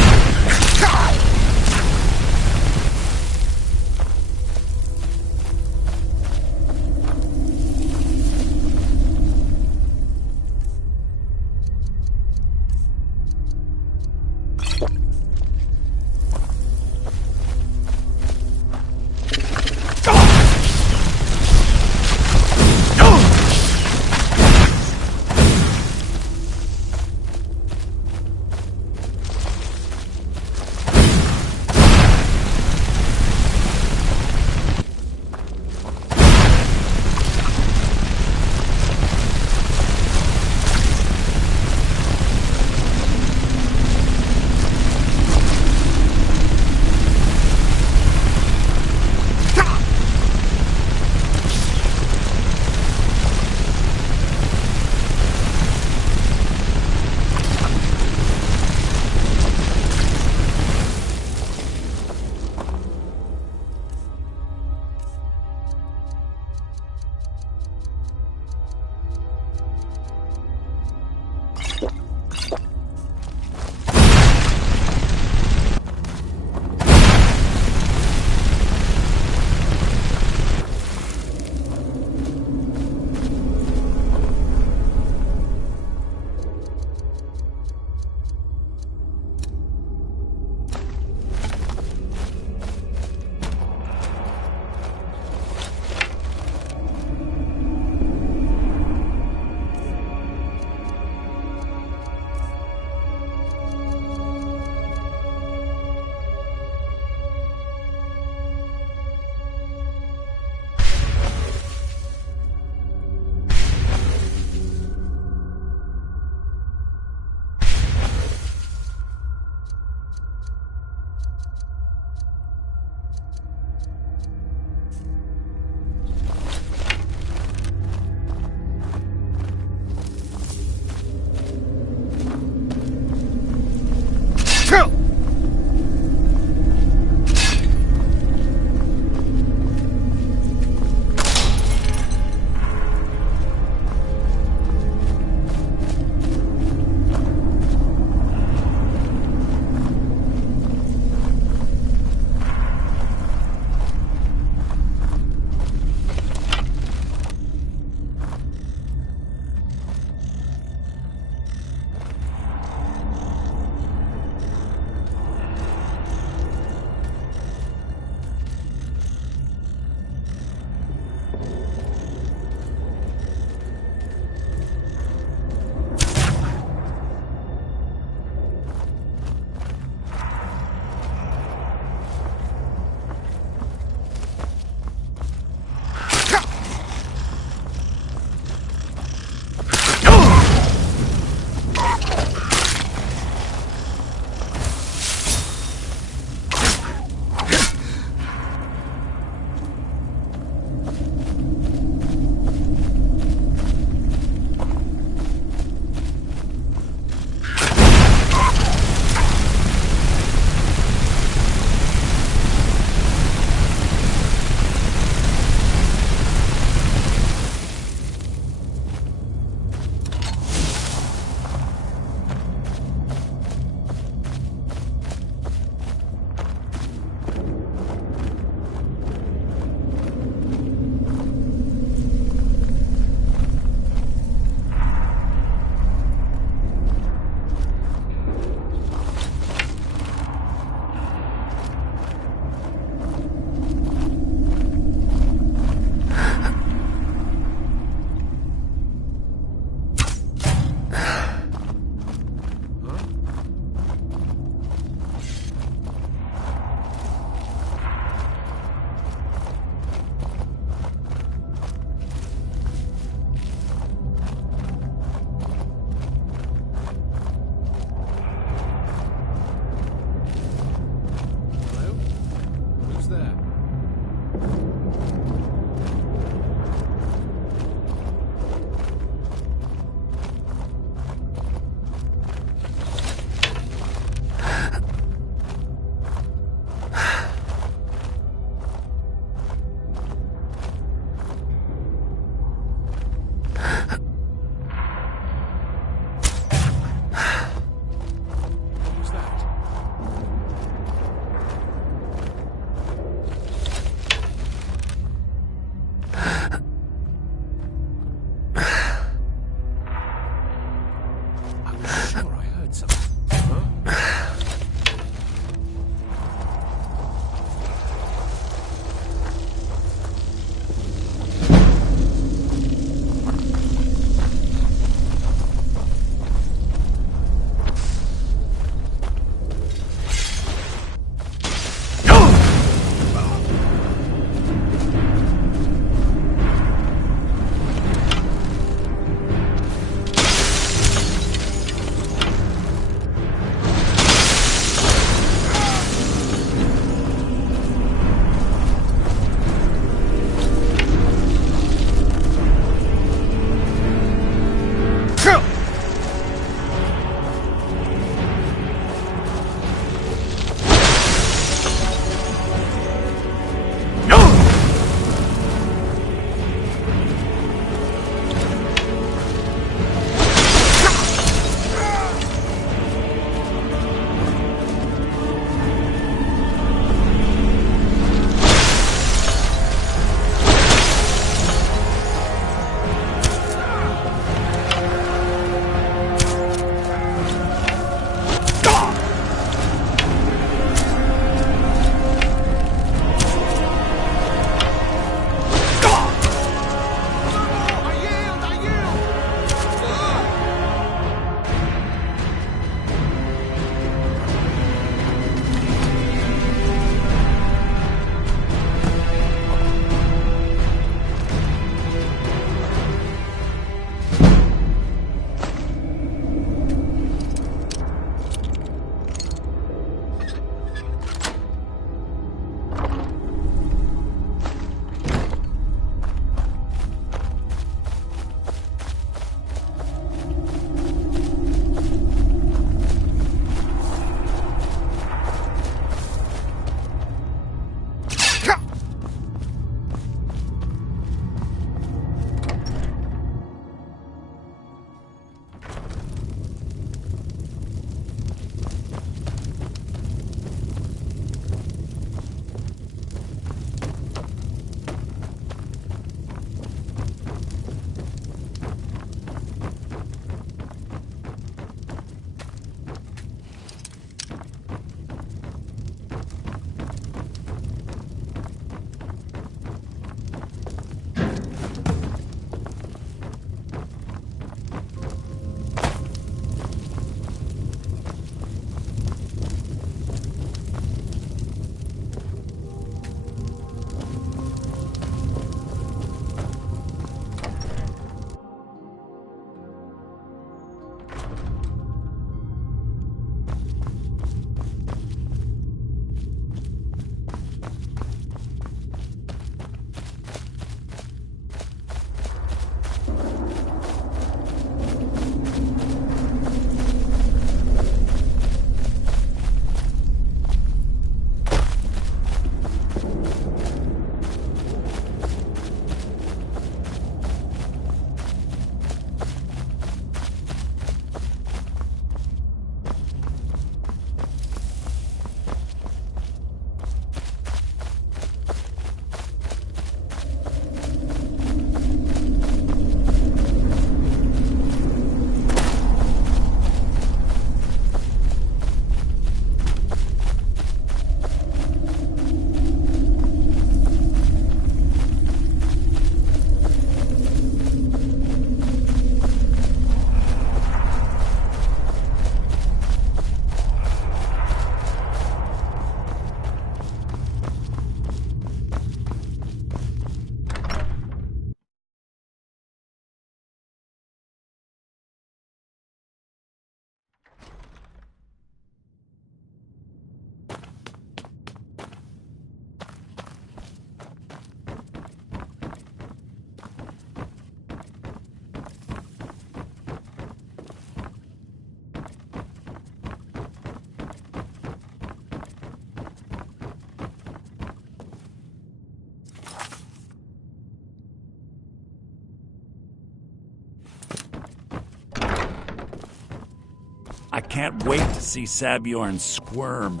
I can't wait to see Sabjorn squirm.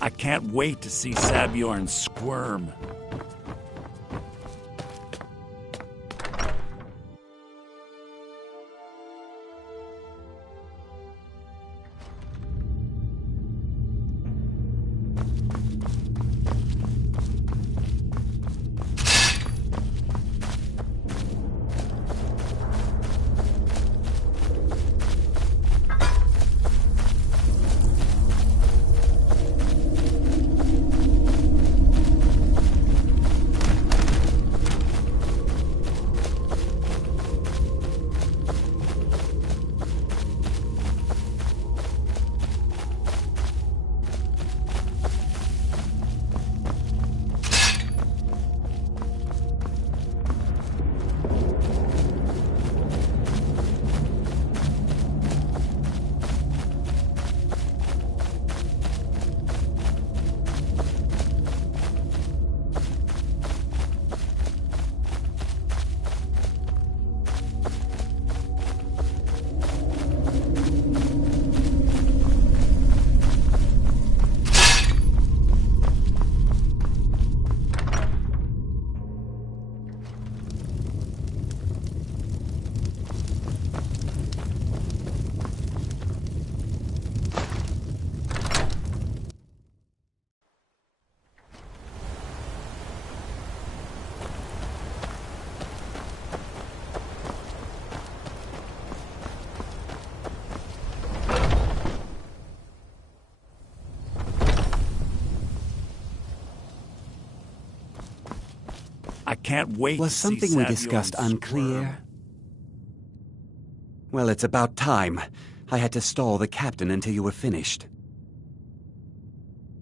I can't wait to see Sabjorn squirm. I can't wait Was to see something we Sabjorn discussed unclear? squirm. Well, it's about time. I had to stall the captain until you were finished.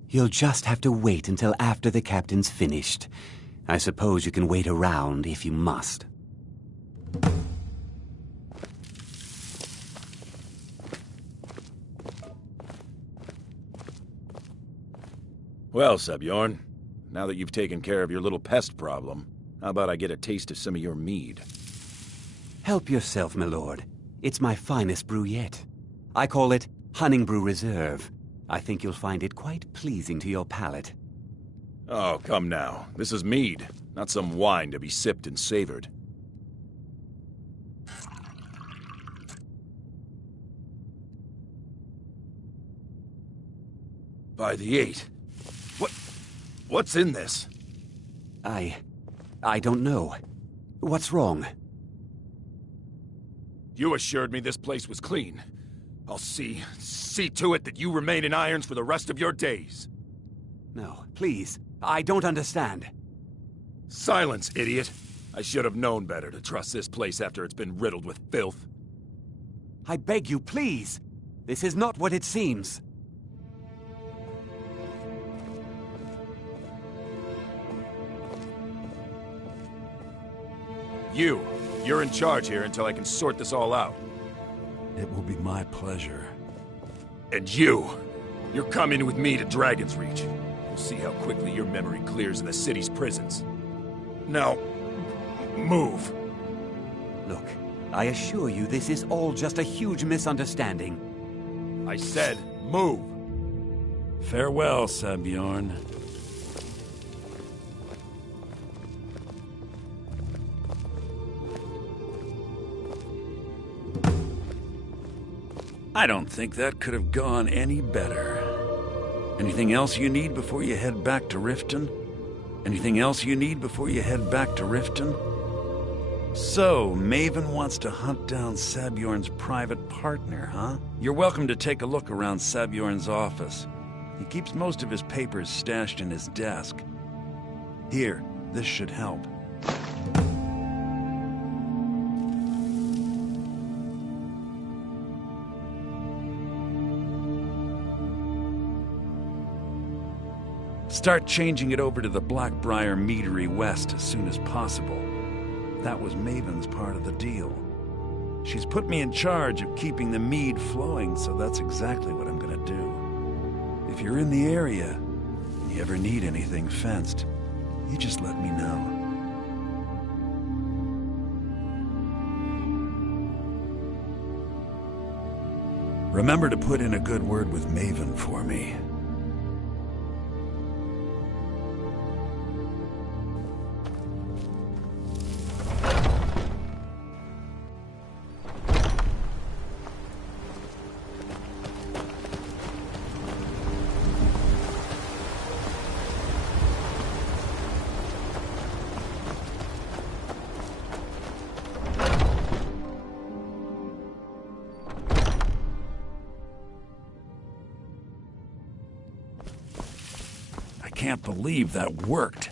You'll just have to wait until after the captain's finished. I suppose you can wait around if you must. Well, Sabjorn, now that you've taken care of your little pest problem, how about I get a taste of some of your mead? Help yourself, my lord. It's my finest brew yet. I call it Hunning Brew Reserve. I think you'll find it quite pleasing to your palate. Oh, come now. This is mead, not some wine to be sipped and savored. By the 8. What's in this? I don't know. What's wrong? You assured me this place was clean. I'll see to it that you remain in irons for the rest of your days. No, please. I don't understand. Silence, idiot. I should have known better to trust this place after it's been riddled with filth. I beg you, please. This is not what it seems. You're in charge here until I can sort this all out. It will be my pleasure. And you're coming with me to Dragon's Reach. We'll see how quickly your memory clears in the city's prisons. Now, move. Look, I assure you this is all just a huge misunderstanding. I said, move. Farewell, Sabjorn. I don't think that could have gone any better. Anything else you need before you head back to Riften? Anything else you need before you head back to Riften? So, Maven wants to hunt down Sabjorn's private partner, huh? You're welcome to take a look around Sabjorn's office. He keeps most of his papers stashed in his desk. Here, this should help. Start changing it over to the Blackbriar Meadery West as soon as possible. That was Maven's part of the deal. She's put me in charge of keeping the mead flowing, so that's exactly what I'm gonna do. If you're in the area, and you ever need anything fenced, you just let me know. Remember to put in a good word with Maven for me. I can't believe that worked.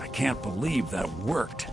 I can't believe that worked.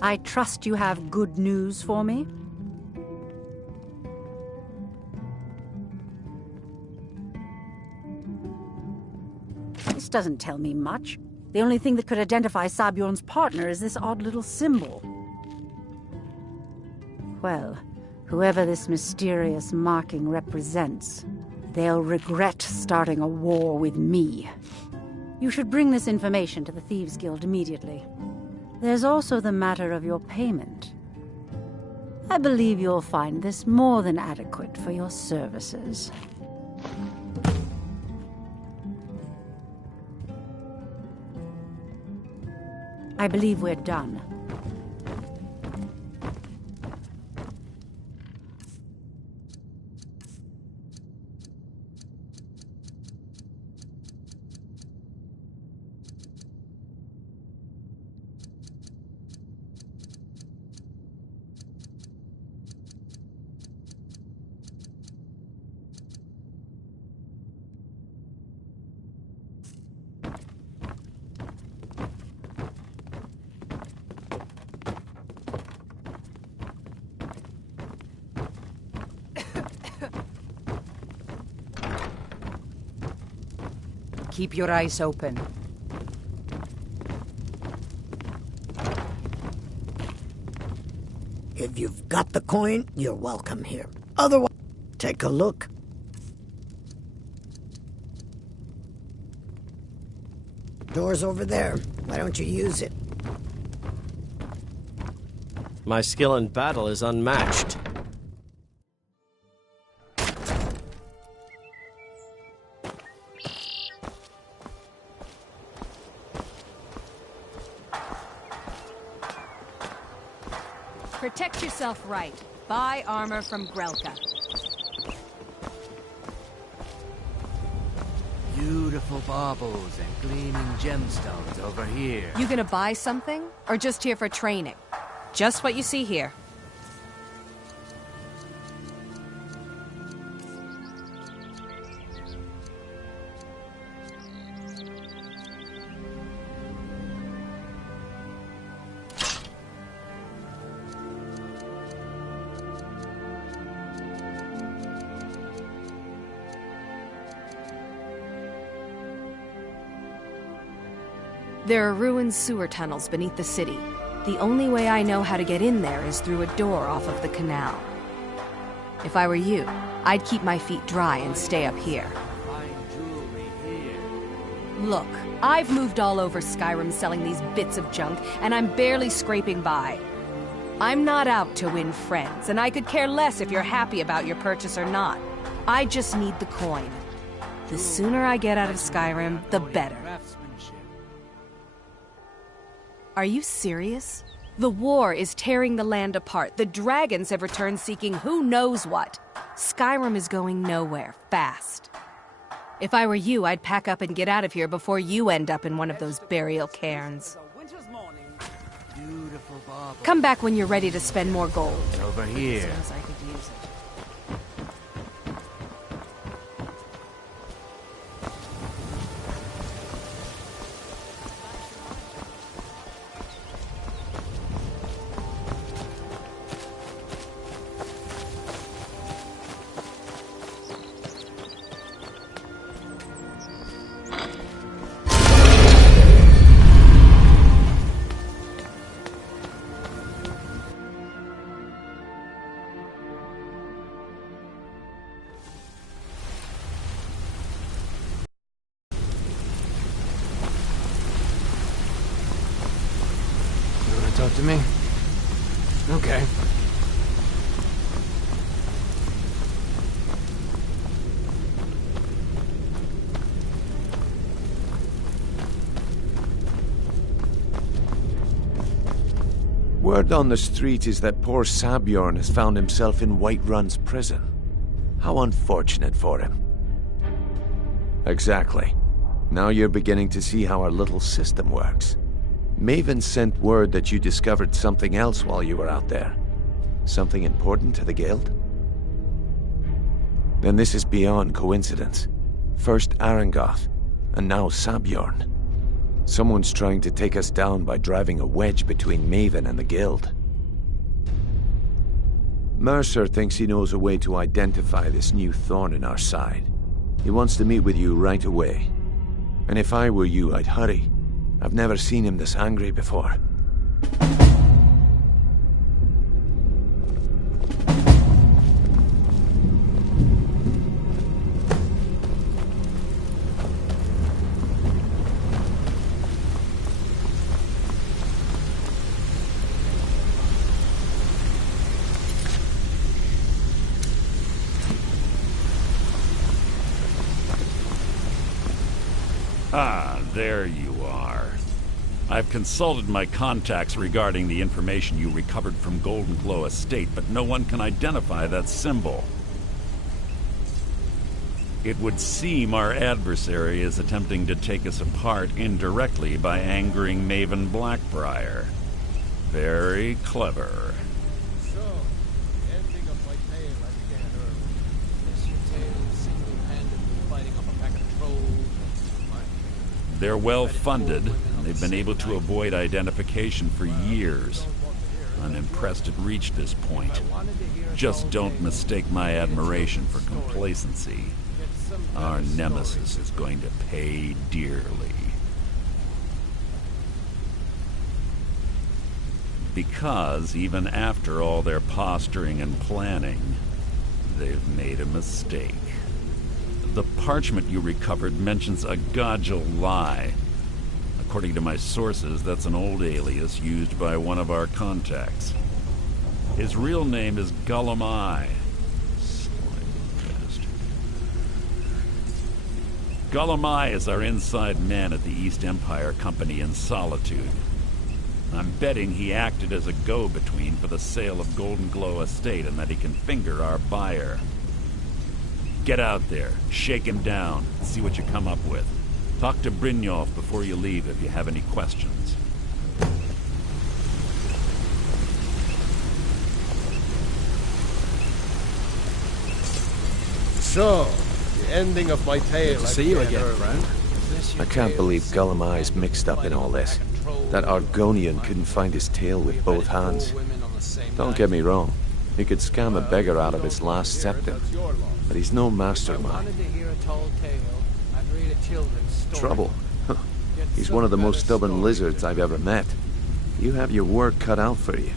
I trust you have good news for me? This doesn't tell me much. The only thing that could identify Sabjorn's partner is this odd little symbol. Well, whoever this mysterious marking represents, they'll regret starting a war with me. You should bring this information to the Thieves' Guild immediately. There's also the matter of your payment. I believe you'll find this more than adequate for your services. I believe we're done. Keep your eyes open. If you've got the coin, you're welcome here. Otherwise, take a look. Door's over there. Why don't you use it? My skill in battle is unmatched. Protect yourself right. Buy armor from Grelka. Beautiful baubles and gleaming gemstones over here. You gonna buy something? Or just here for training? Just what you see here. There are ruined sewer tunnels beneath the city. The only way I know how to get in there is through a door off of the canal. If I were you, I'd keep my feet dry and stay up here. Look, I've moved all over Skyrim selling these bits of junk, and I'm barely scraping by. I'm not out to win friends, and I could care less if you're happy about your purchase or not. I just need the coin. The sooner I get out of Skyrim, the better. Are you serious? The war is tearing the land apart. The dragons have returned seeking who knows what. Skyrim is going nowhere, fast. If I were you, I'd pack up and get out of here before you end up in one of those burial cairns. Come back when you're ready to spend more gold. Over here. As soon as I could use it. Talk to me? Okay. Word on the street is that poor Sabjorn has found himself in Whiterun's prison. How unfortunate for him. Exactly. Now you're beginning to see how our little system works. Maven sent word that you discovered something else while you were out there. Something important to the Guild? Then this is beyond coincidence. First Arangoth, and now Sabjorn. Someone's trying to take us down by driving a wedge between Maven and the Guild. Mercer thinks he knows a way to identify this new thorn in our side. He wants to meet with you right away. And if I were you, I'd hurry. I've never seen him this angry before. Ah, there you are. I've consulted my contacts regarding the information you recovered from Golden Glow Estate, but no one can identify that symbol. It would seem our adversary is attempting to take us apart indirectly by angering Maven Blackbriar. Very clever. So, ending of my tale I began early. This your tale single-handedly fighting off a pack of trolls. They're well-funded, and they've been able to avoid identification for years. I'm impressed it reached this point. Just don't mistake my admiration for complacency. Our nemesis is going to pay dearly. Because even after all their posturing and planning, they've made a mistake. The parchment you recovered mentions a Godjal lie. According to my sources, that's an old alias used by one of our contacts. His real name is Gullum Eye. Gullum Eye is our inside man at the East Empire Company in Solitude. I'm betting he acted as a go-between for the sale of Golden Glow Estate and that he can finger our buyer. Get out there, shake him down, and see what you come up with. Talk to Brynjolf before you leave if you have any questions. So, the ending of my tale. Good to see you again, friend. I can't believe Gullum Eye's mixed up in all this. That Argonian couldn't find his tail with both hands. Don't get me wrong, he could scam a beggar out of his last septim, but he's no mastermind. Trouble? He's one of the most stubborn lizards I've ever met. You have your work cut out for you.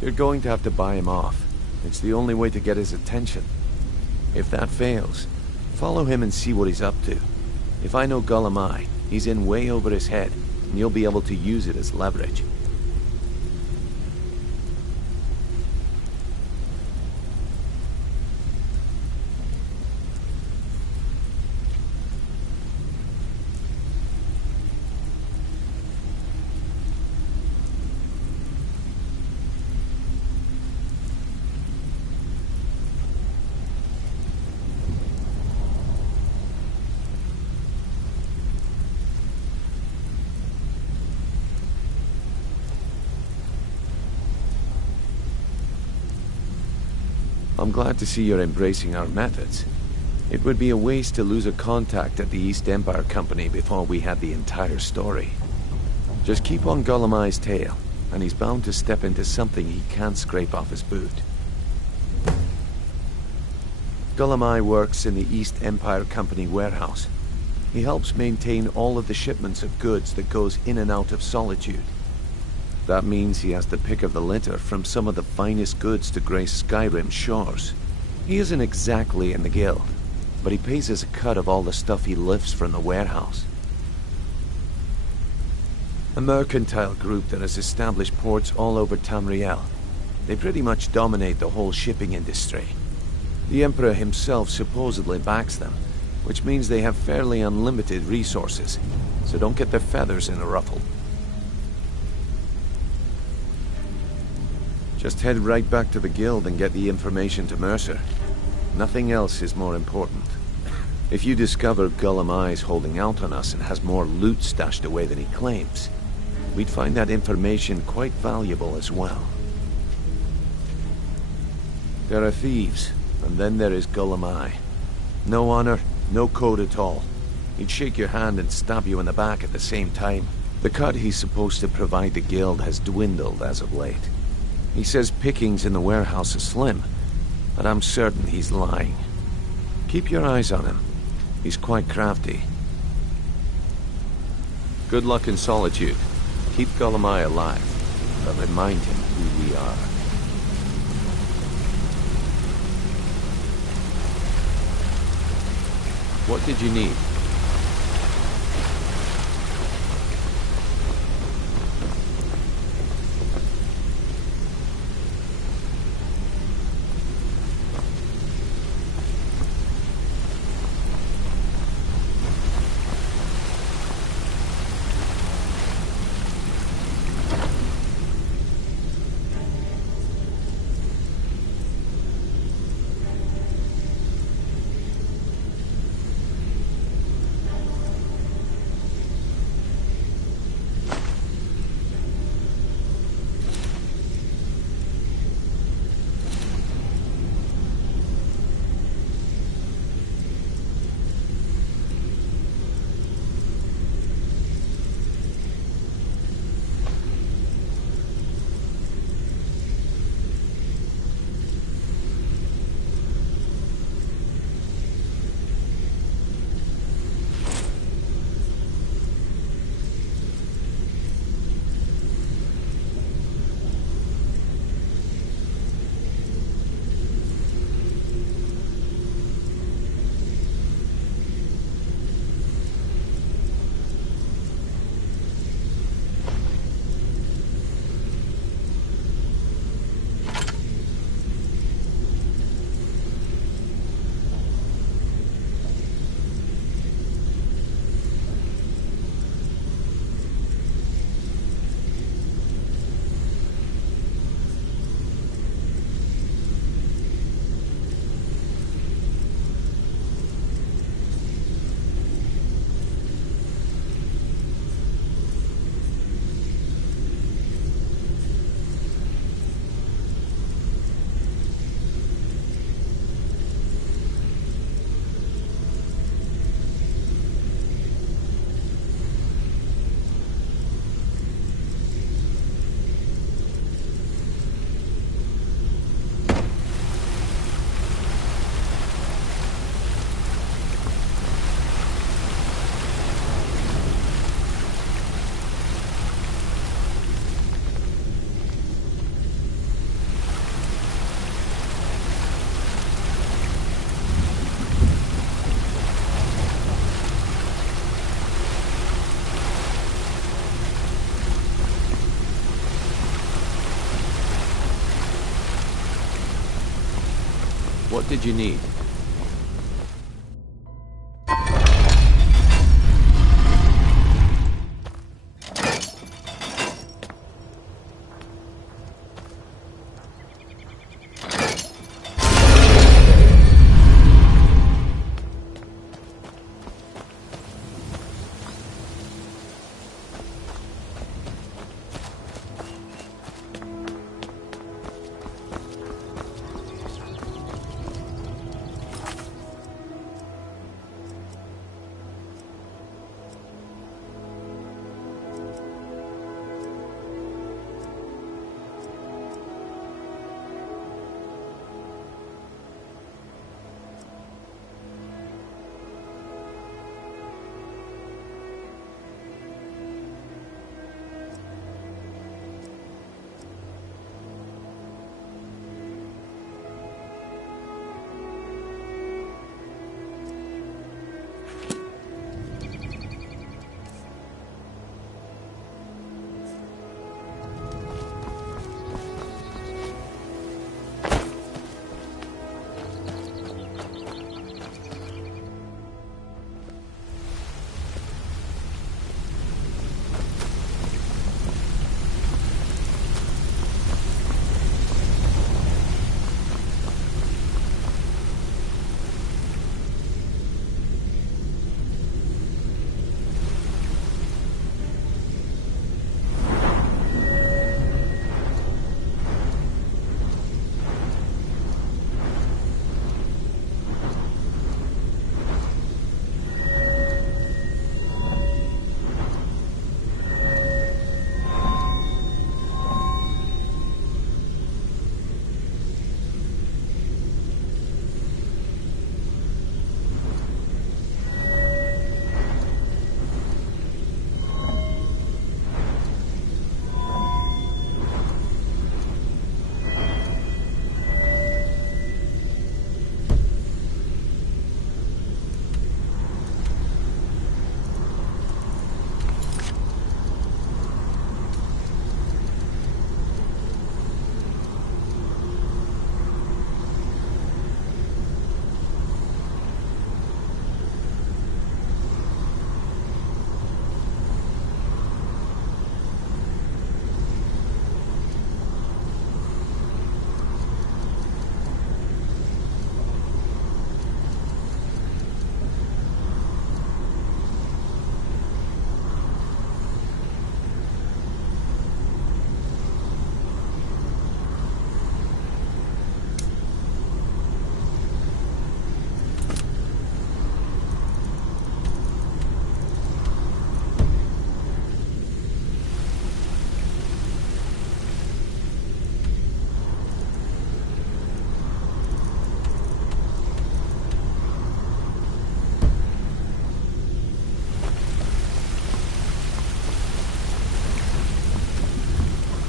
You're going to have to buy him off. It's the only way to get his attention. If that fails, follow him and see what he's up to. If I know Gullum Eye, he's in way over his head, and you'll be able to use it as leverage. I'm glad to see you're embracing our methods. It would be a waste to lose a contact at the East Empire Company before we had the entire story. Just keep on Gullum Eye's tail, and he's bound to step into something he can't scrape off his boot. Gullum Eye works in the East Empire Company warehouse. He helps maintain all of the shipments of goods that goes in and out of Solitude. That means he has the pick of the litter from some of the finest goods to grace Skyrim's shores. He isn't exactly in the guild, but he pays us a cut of all the stuff he lifts from the warehouse. A mercantile group that has established ports all over Tamriel. They pretty much dominate the whole shipping industry. The Emperor himself supposedly backs them, which means they have fairly unlimited resources, so don't get their feathers in a ruffle. Just head right back to the guild and get the information to Mercer. Nothing else is more important. If you discover Gullum Eye's holding out on us and has more loot stashed away than he claims, we'd find that information quite valuable as well. There are thieves, and then there is Gullum Eye. No honor, no code at all. He'd shake your hand and stab you in the back at the same time. The cut he's supposed to provide the guild has dwindled as of late. He says pickings in the warehouse are slim, but I'm certain he's lying. Keep your eyes on him. He's quite crafty. Good luck in Solitude. Keep Golemai alive, but remind him who we are. What did you need? What did you need?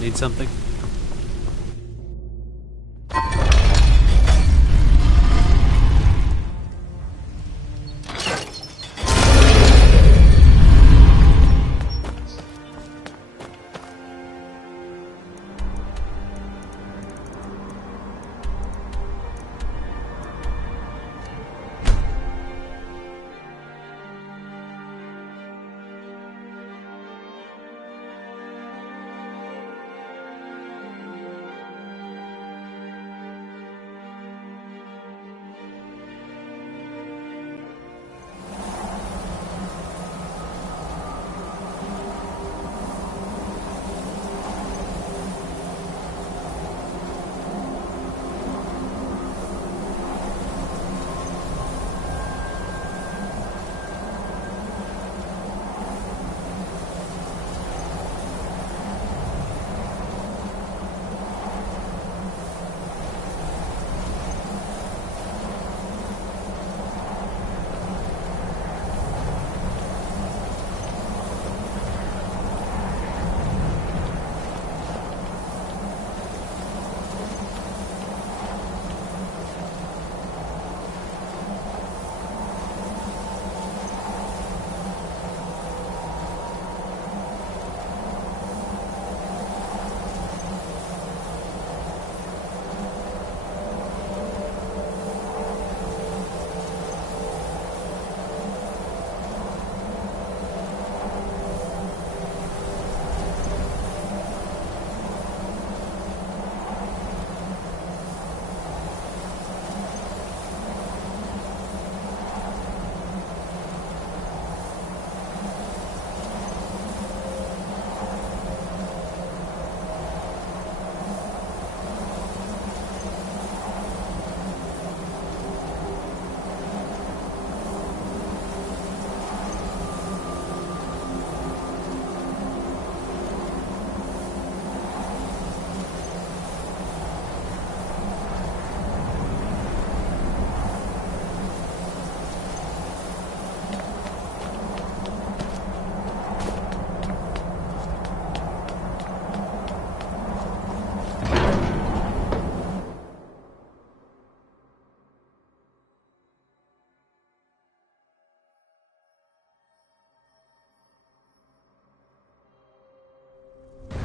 Need something?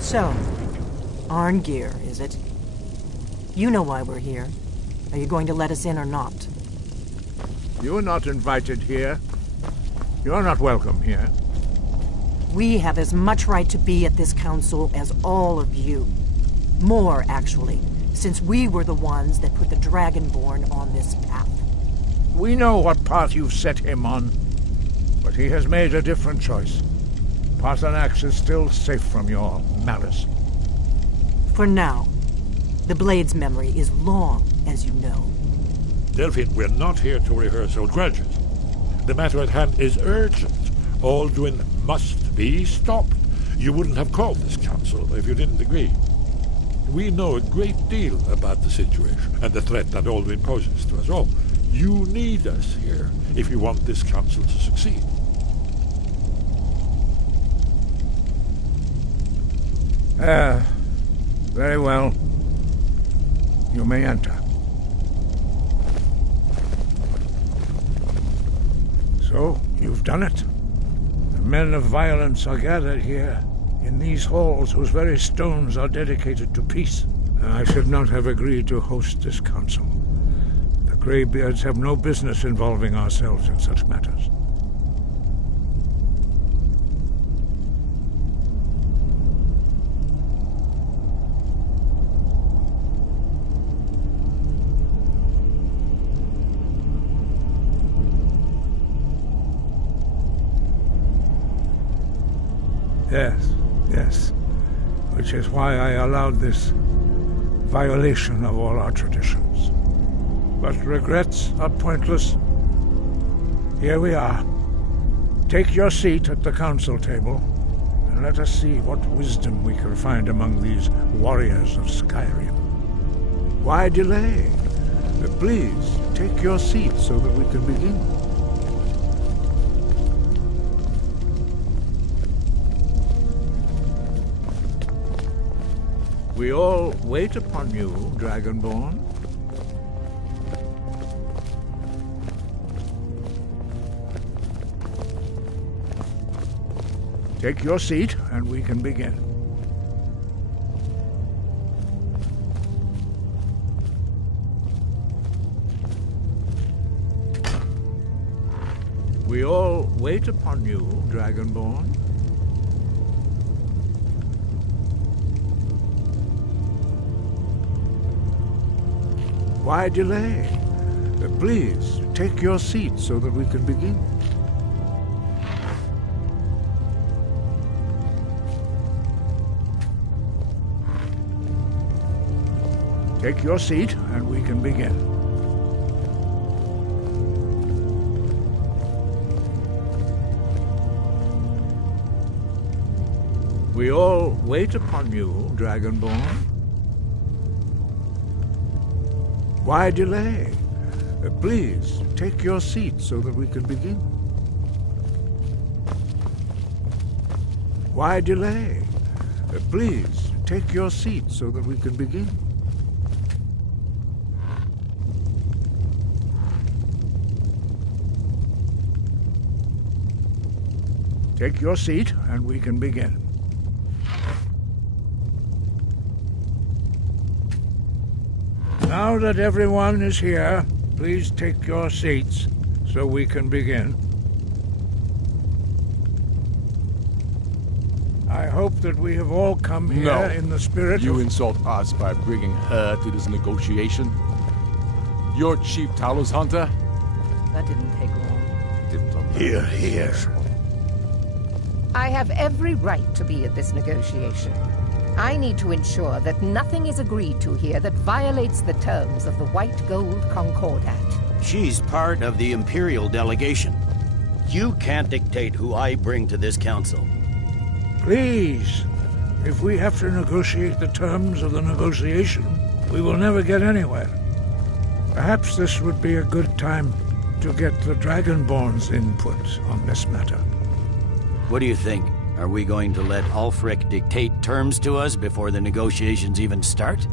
So, Arngeir, is it? You know why we're here. Are you going to let us in or not? You're not invited here. You're not welcome here. We have as much right to be at this council as all of you. More, actually, since we were the ones that put the Dragonborn on this path. We know what path you've set him on, but he has made a different choice. Paarthurnax is still safe from your malice. For now. The Blade's memory is long, as you know. Delphine, we're not here to rehearse old grudges. The matter at hand is urgent. Alduin must be stopped. You wouldn't have called this council if you didn't agree. We know a great deal about the situation and the threat that Alduin poses to us all. You need us here if you want this council to succeed. Very well. You may enter. So, you've done it. The men of violence are gathered here, in these halls whose very stones are dedicated to peace. I should not have agreed to host this council. The Greybeards have no business involving ourselves in such matters. Yes. Which is why I allowed this violation of all our traditions. But regrets are pointless. Here we are. Take your seat at the council table, and let us see what wisdom we can find among these warriors of Skyrim. Why delay? Please, take your seat so that we can begin. We all wait upon you, Dragonborn. Take your seat, and we can begin. We all wait upon you, Dragonborn. Why delay? Please, take your seat so that we can begin. Take your seat, and we can begin. We all wait upon you, Dragonborn. Why delay? Please, take your seat so that we can begin. Why delay? Please, take your seat so that we can begin. Take your seat, and we can begin. Now that everyone is here, please take your seats so we can begin. I hope that we have all come here in the spirit You insult us by bringing her to this negotiation? You're Chief Talos Hunter? That didn't take long. Here, here. I have every right to be at this negotiation. I need to ensure that nothing is agreed to here that violates the terms of the White Gold Concordat. She's part of the Imperial delegation. You can't dictate who I bring to this council. Please, if we have to negotiate the terms of the negotiation, we will never get anywhere. Perhaps this would be a good time to get the Dragonborn's input on this matter. What do you think? Are we going to let Ulfric dictate terms to us before the negotiations even start?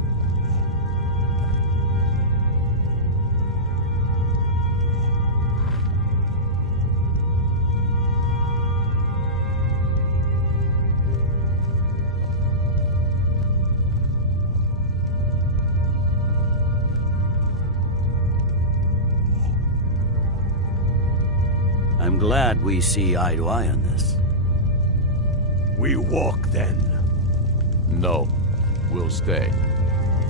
I'm glad we see eye to eye on this. We walk, then. No, we'll stay.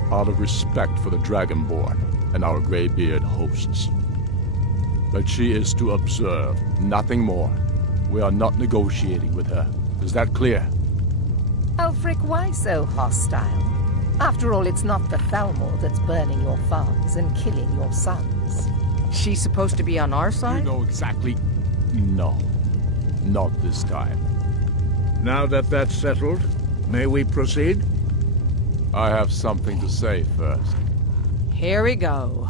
Out of respect for the Dragonborn and our Greybeard hosts. But she is to observe, nothing more. We are not negotiating with her. Is that clear? Ulfric, why so hostile? After all, it's not the Thalmor that's burning your farms and killing your sons. She's supposed to be on our side? You know exactly... No. Not this time. Now that that's settled, may we proceed? I have something to say first. Here we go.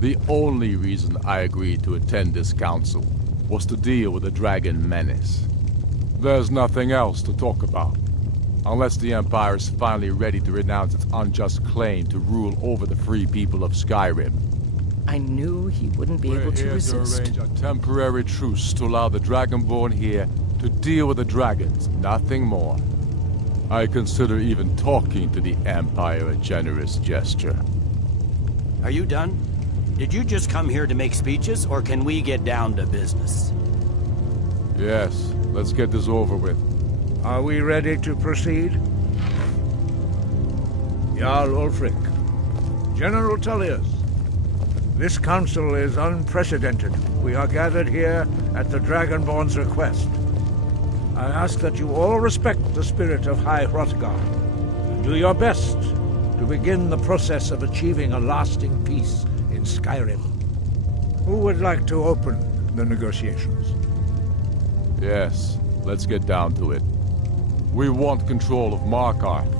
The only reason I agreed to attend this council was to deal with the dragon menace. There's nothing else to talk about. Unless the Empire is finally ready to renounce its unjust claim to rule over the free people of Skyrim. I knew he wouldn't be able to resist. We're here to arrange a temporary truce to allow the Dragonborn here to deal with the dragons, nothing more. I consider even talking to the Empire a generous gesture. Are you done? Did you just come here to make speeches, or can we get down to business? Yes, let's get this over with. Are we ready to proceed? Jarl Ulfric, General Tullius, this council is unprecedented. We are gathered here at the Dragonborn's request. I ask that you all respect the spirit of High Hrothgar and do your best to begin the process of achieving a lasting peace in Skyrim. Who would like to open the negotiations? Yes, let's get down to it. We want control of Markarth.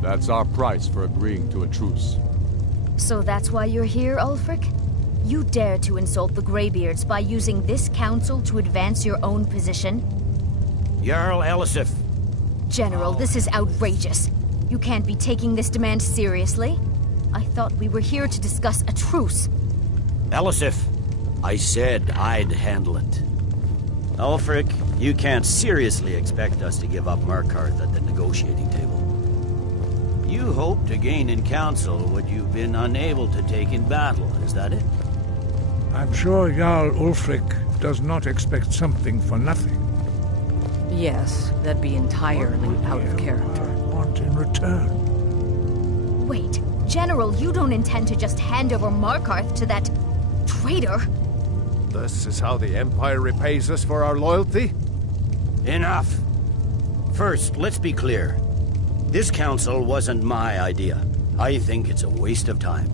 That's our price for agreeing to a truce. So that's why you're here, Ulfric? You dare to insult the Greybeards by using this council to advance your own position? Jarl Elisif. General, this is outrageous. You can't be taking this demand seriously. I thought we were here to discuss a truce. Elisif, I said I'd handle it. Ulfric, you can't seriously expect us to give up Markarth at the negotiating table. You hope to gain in council what you've been unable to take in battle, is that it? I'm sure Jarl Ulfric does not expect something for nothing. Yes, that'd be entirely out of character. Want in return? Wait, General, you don't intend to just hand over Markarth to that traitor? This is how the Empire repays us for our loyalty? Enough! First, let's be clear. This council wasn't my idea. I think it's a waste of time.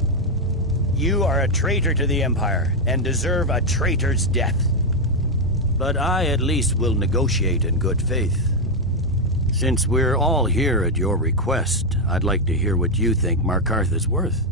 You are a traitor to the Empire, and deserve a traitor's death. But I at least will negotiate in good faith. Since we're all here at your request, I'd like to hear what you think Markarth is worth.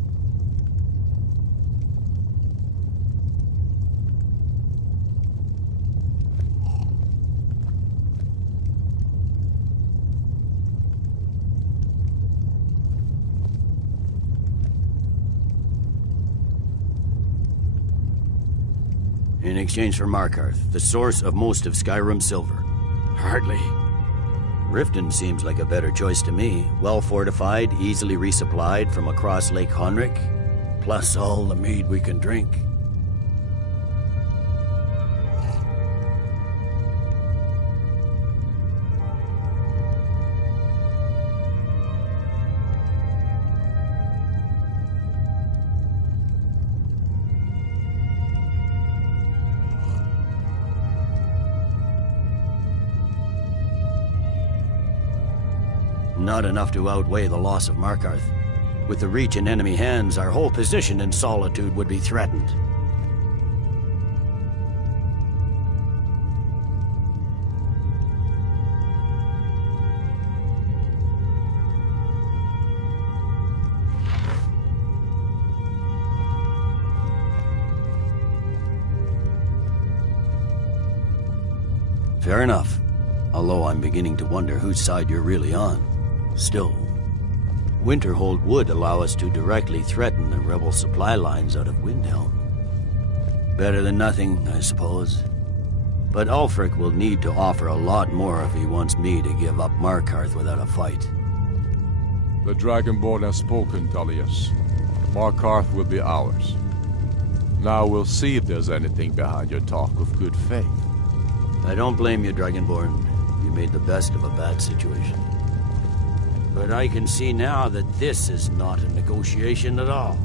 In exchange for Markarth, the source of most of Skyrim's silver. Hardly. Riften seems like a better choice to me. Well fortified, easily resupplied from across Lake Honric, plus all the mead we can drink. Not enough to outweigh the loss of Markarth. With the Reach in enemy hands, our whole position in Solitude would be threatened. Fair enough. Although I'm beginning to wonder whose side you're really on. Still, Winterhold would allow us to directly threaten the rebel supply lines out of Windhelm. Better than nothing, I suppose. But Ulfric will need to offer a lot more if he wants me to give up Markarth without a fight. The Dragonborn has spoken, Tullius. Markarth will be ours. Now we'll see if there's anything behind your talk of good faith. I don't blame you, Dragonborn. You made the best of a bad situation. But I can see now that this is not a negotiation at all.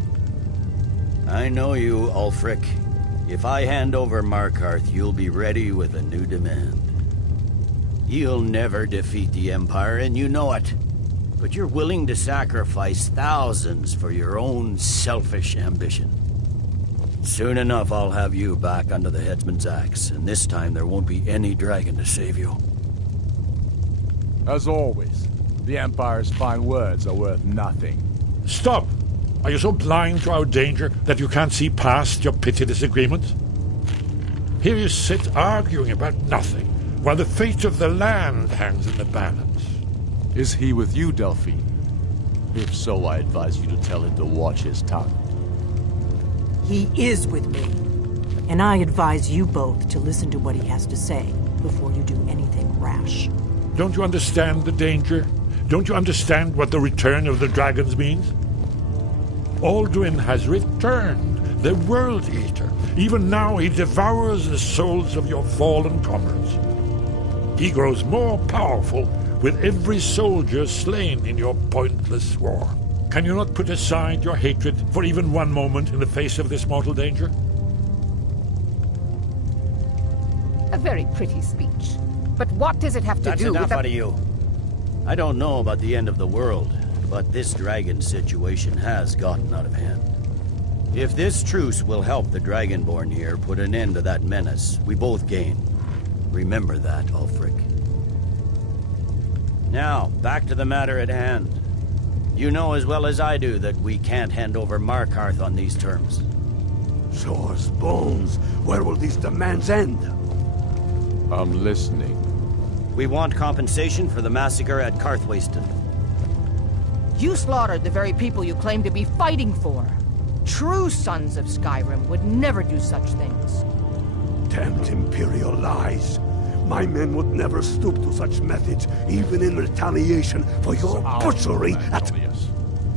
I know you, Ulfric. If I hand over Markarth, you'll be ready with a new demand. You'll never defeat the Empire, and you know it. But you're willing to sacrifice thousands for your own selfish ambition. Soon enough, I'll have you back under the headsman's axe, and this time there won't be any dragon to save you. As always, the Empire's fine words are worth nothing. Stop! Are you so blind to our danger that you can't see past your petty disagreements? Here you sit arguing about nothing, while the fate of the land hangs in the balance. Is he with you, Delphine? If so, I advise you to tell him to watch his tongue. He is with me. And I advise you both to listen to what he has to say before you do anything rash. Don't you understand the danger? Don't you understand what the return of the dragons means? Alduin has returned, the World Eater. Even now he devours the souls of your fallen comrades. He grows more powerful with every soldier slain in your pointless war. Can you not put aside your hatred for even one moment in the face of this mortal danger? A very pretty speech. But what does it have to do with... That's enough out of you. I don't know about the end of the world, but this dragon situation has gotten out of hand. If this truce will help the Dragonborn here put an end to that menace, we both gain. Remember that, Ulfric. Now, back to the matter at hand. You know as well as I do that we can't hand over Markarth on these terms. Swords, bones, where will these demands end? I'm listening. We want compensation for the massacre at Karthwasten. You slaughtered the very people you claim to be fighting for. True sons of Skyrim would never do such things. Damned Imperial lies. My men would never stoop to such methods, even in retaliation for your butchery at...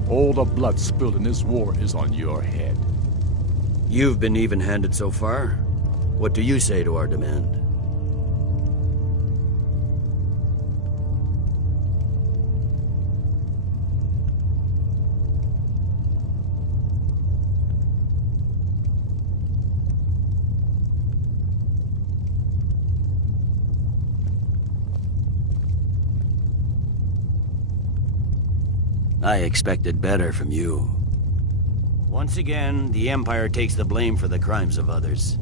All the blood spilled in this war is on your head. You've been even-handed so far. What do you say to our demand? I expected better from you. Once again, the Empire takes the blame for the crimes of others.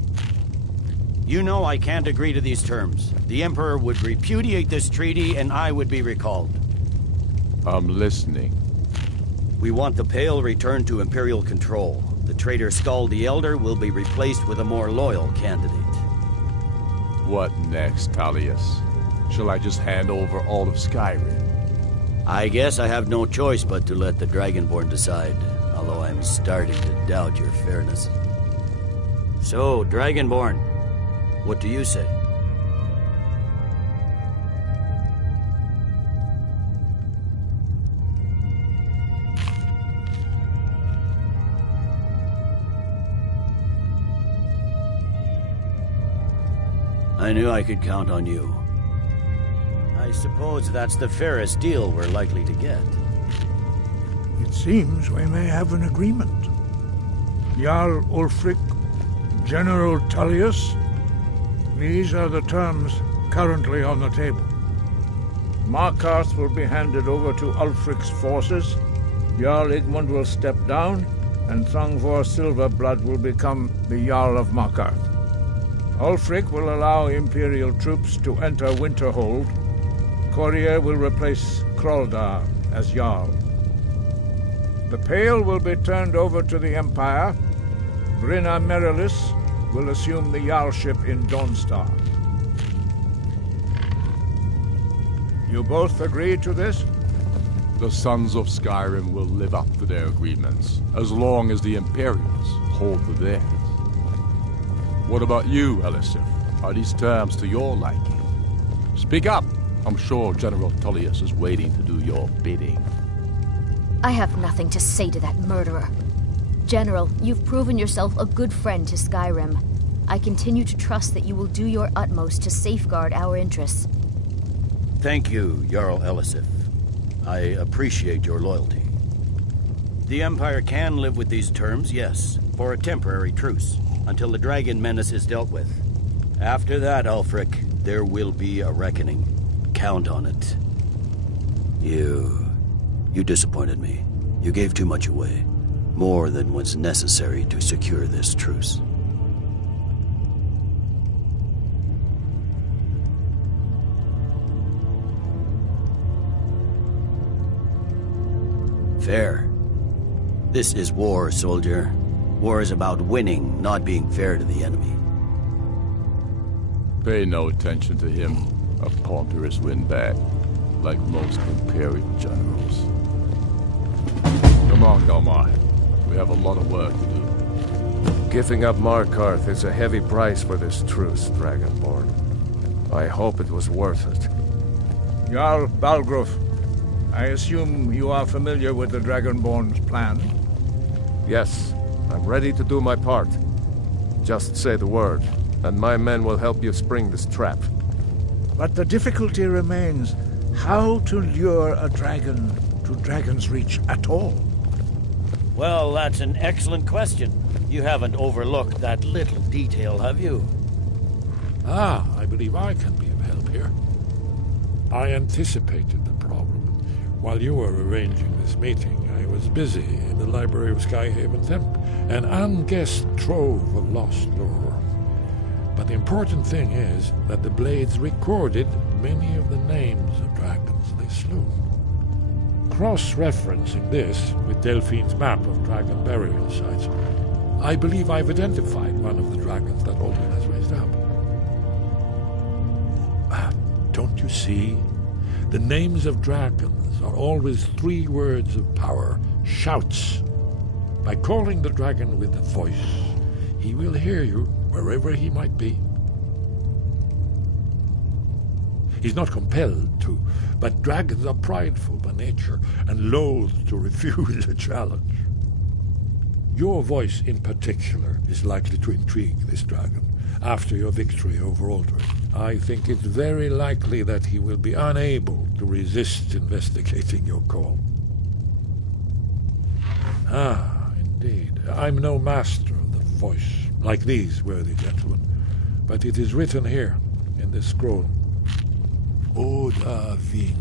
You know I can't agree to these terms. The Emperor would repudiate this treaty and I would be recalled. I'm listening. We want the Pale returned to Imperial control. The traitor Skull the Elder will be replaced with a more loyal candidate. What next, Tullius? Shall I just hand over all of Skyrim? I guess I have no choice but to let the Dragonborn decide, although I'm starting to doubt your fairness. So, Dragonborn, what do you say? I knew I could count on you. I suppose that's the fairest deal we're likely to get. It seems we may have an agreement. Jarl Ulfric, General Tullius, these are the terms currently on the table. Markarth will be handed over to Ulfric's forces, Jarl Igmund will step down, and Thongvor Silverblood will become the Jarl of Markarth. Ulfric will allow Imperial troops to enter Winterhold. Courier will replace Kroldar as Jarl. The Pale will be turned over to the Empire. Brinna Merilis will assume the Jarlship in Dawnstar. You both agree to this? The Sons of Skyrim will live up to their agreements, as long as the Imperials hold to theirs. What about you, Elisif? Are these terms to your liking? Speak up! I'm sure General Tullius is waiting to do your bidding. I have nothing to say to that murderer. General, you've proven yourself a good friend to Skyrim. I continue to trust that you will do your utmost to safeguard our interests. Thank you, Jarl Elisif. I appreciate your loyalty. The Empire can live with these terms, yes, for a temporary truce, until the dragon menace is dealt with. After that, Ulfric, there will be a reckoning. Count on it. You disappointed me. You gave too much away. More than was necessary to secure this truce. Fair. This is war, soldier. War is about winning, not being fair to the enemy. Pay no attention to him. A ponderous windbag, like most Imperial generals. Come on, Galmar. We have a lot of work to do. Giving up Markarth is a heavy price for this truce, Dragonborn. I hope it was worth it. Jarl Balgruuf, I assume you are familiar with the Dragonborn's plan? Yes, I'm ready to do my part. Just say the word, and my men will help you spring this trap. But the difficulty remains how to lure a dragon to Dragon's Reach at all. Well, that's an excellent question. You haven't overlooked that little detail, have you? I believe I can be of help here. I anticipated the problem. While you were arranging this meeting, I was busy in the library of Skyhaven Temp, an unguessed trove of lost lore. But the important thing is that the Blades recorded many of the names of dragons they slew. Cross-referencing this with Delphine's map of dragon burial sites, I believe I've identified one of the dragons that Odin has raised up. Don't you see? The names of dragons are always 3 words of power, shouts. By calling the dragon with a voice, he will hear you wherever he might be. He's not compelled to, but dragons are prideful by nature and loath to refuse a challenge. Your voice in particular is likely to intrigue this dragon after your victory over Aldrin. I think it's very likely that he will be unable to resist investigating your call. Ah, indeed. I'm no master of the voice, like these worthy gentlemen, but it is written here in this scroll. Oda Ving,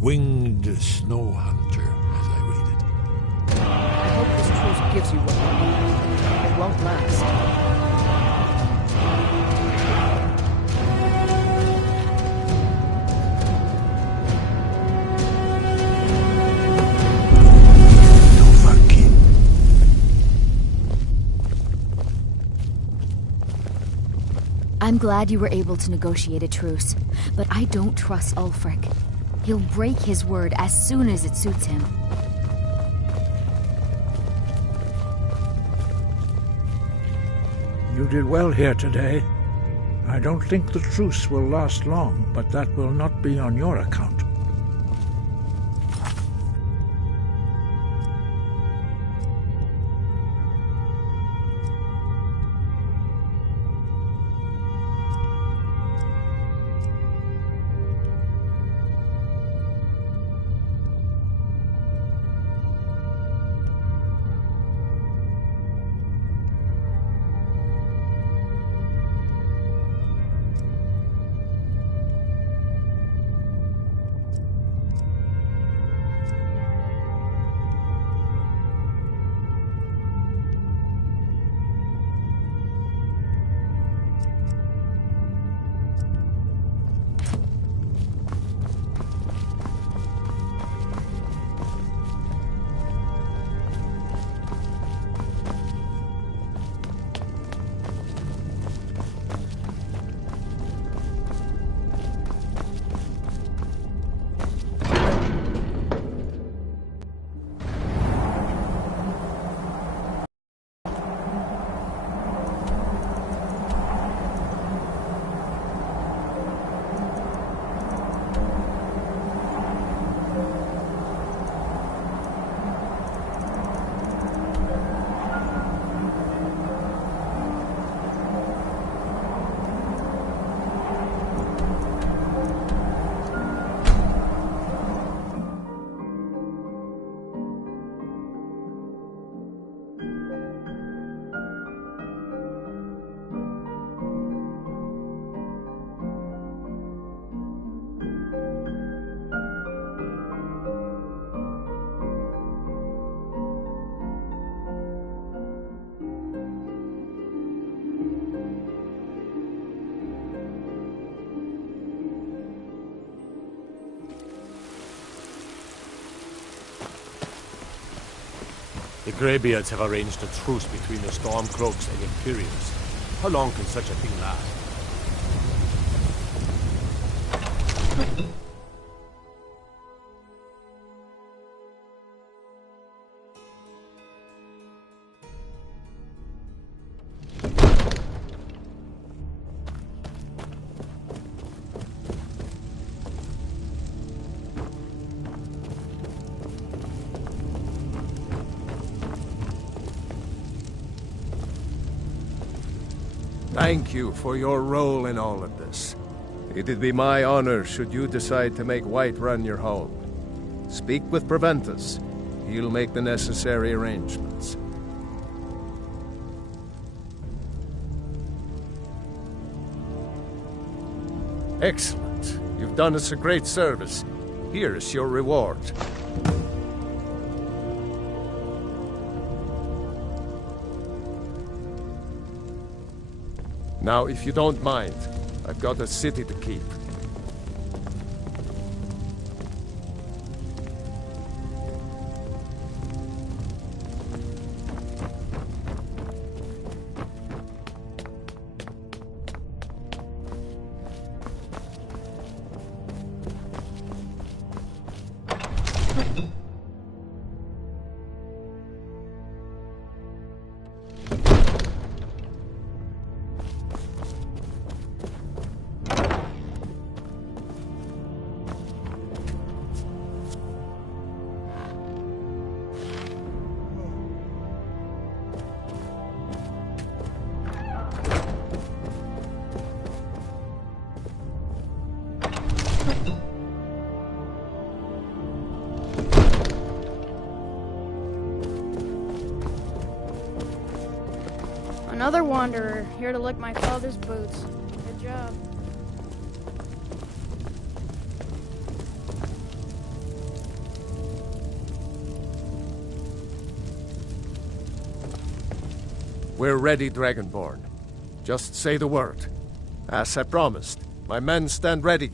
winged snow hunter, as I read it. I hope this truce gives you what you need. It won't last. I'm glad you were able to negotiate a truce, but I don't trust Ulfric. He'll break his word as soon as it suits him. You did well here today. I don't think the truce will last long, but that will not be on your account. The Greybeards have arranged a truce between the Stormcloaks and Imperials. How long can such a thing last? Thank you for your role in all of this. It'd be my honor should you decide to make Whiterun your home. Speak with Preventus. He'll make the necessary arrangements. Excellent. You've done us a great service. Here's your reward. Now, if you don't mind, I've got a city to keep. Another wanderer, here to lick my father's boots. Good job. We're ready, Dragonborn. Just say the word. As I promised, my men stand ready.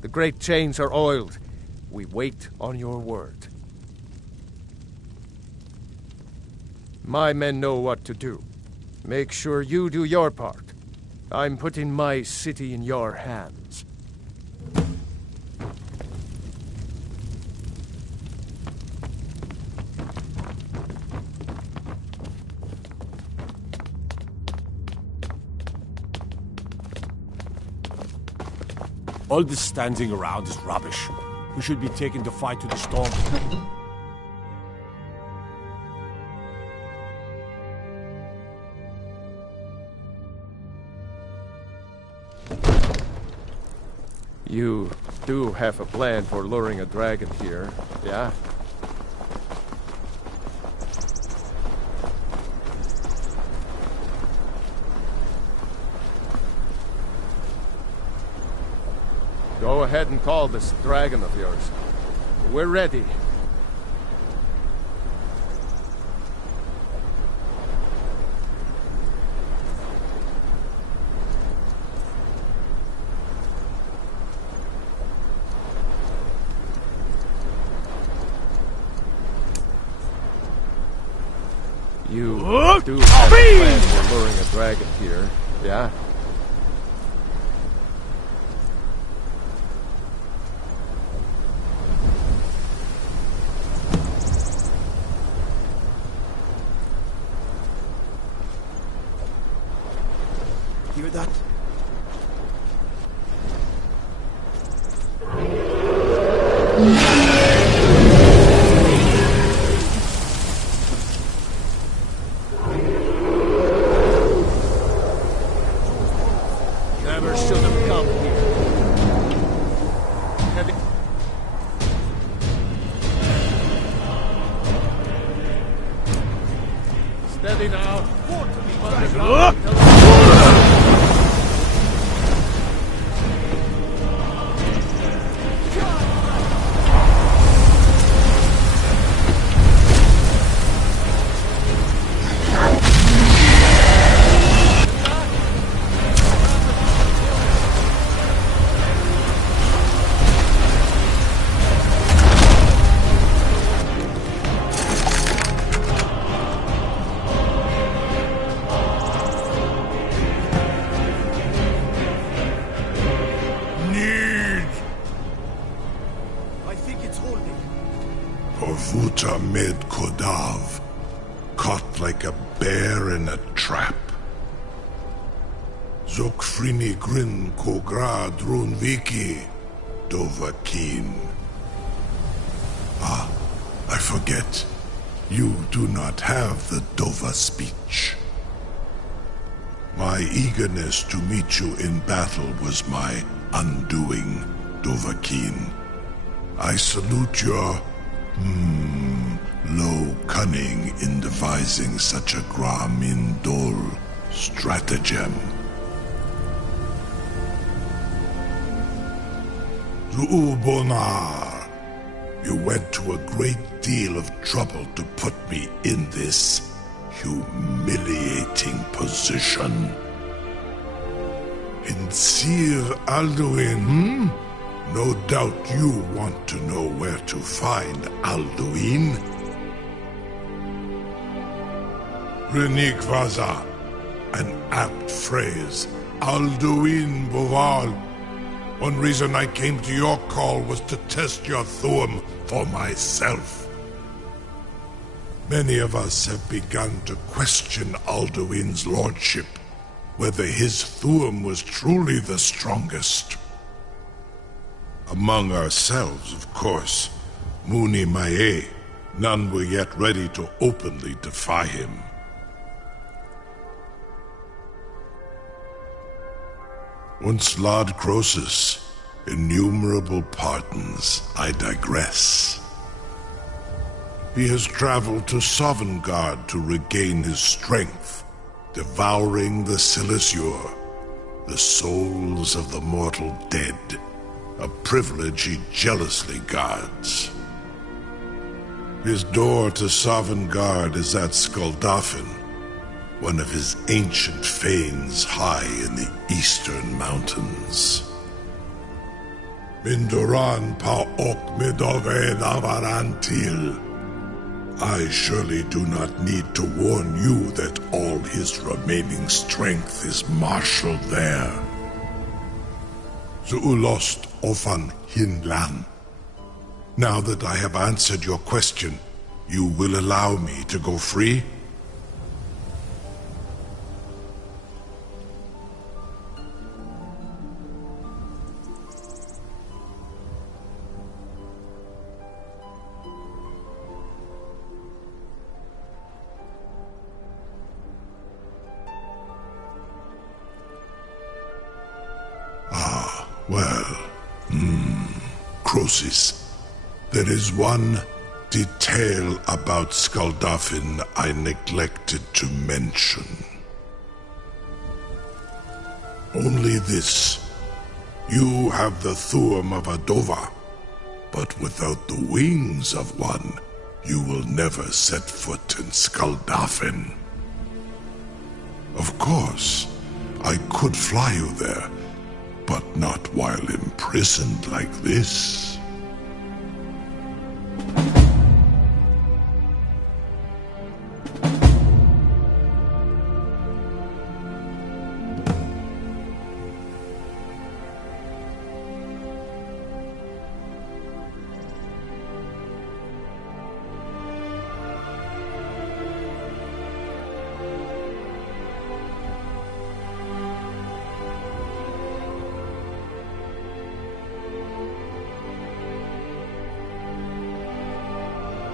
The great chains are oiled. We wait on your word. My men know what to do. Make sure you do your part. I'm putting my city in your hands. All this standing around is rubbish. We should be taken to fight to the storm. You do have a plan for luring a dragon here, yeah? Go ahead and call this dragon of yours. We're ready. You do have a plan for luring a dragon here, yeah? Hear that? Never should have come here. Heavy. Steady now. Orvuta med Kodav, caught like a bear in a trap. Zokfrini Grin Kogra Drunviki, Dovahkiin. Ah, I forget. You do not have the Dova speech. My eagerness to meet you in battle was my undoing, Dovahkiin. I salute your low cunning in devising such a Gramin Dol stratagem. Zuubonar, you went to a great deal of trouble to put me in this humiliating position. In Sir Alduin, No doubt you want to know where to find Alduin. Renikvaza, an apt phrase. Alduin Boval. One reason I came to your call was to test your Thuum for myself. Many of us have begun to question Alduin's lordship, whether his Thuum was truly the strongest. Among ourselves, of course, Muni Mae, none were yet ready to openly defy him. Once Lord Croesus, innumerable pardons, I digress. He has traveled to Sovngarde to regain his strength, devouring the Silesure, the souls of the mortal dead, a privilege he jealously guards. His door to Sovngarde is at Skuldafn, one of his ancient fanes high in the eastern mountains. Minduran pa ok midove navarantil. I surely do not need to warn you that all his remaining strength is marshaled there. Zuulost ofan hinlan. Now that I have answered your question, you will allow me to go free? Crosis. There is one detail about Skuldafn I neglected to mention. Only this. You have the Thuum of a Dova, but without the wings of one, you will never set foot in Skuldafn. Of course, I could fly you there, but not while imprisoned like this.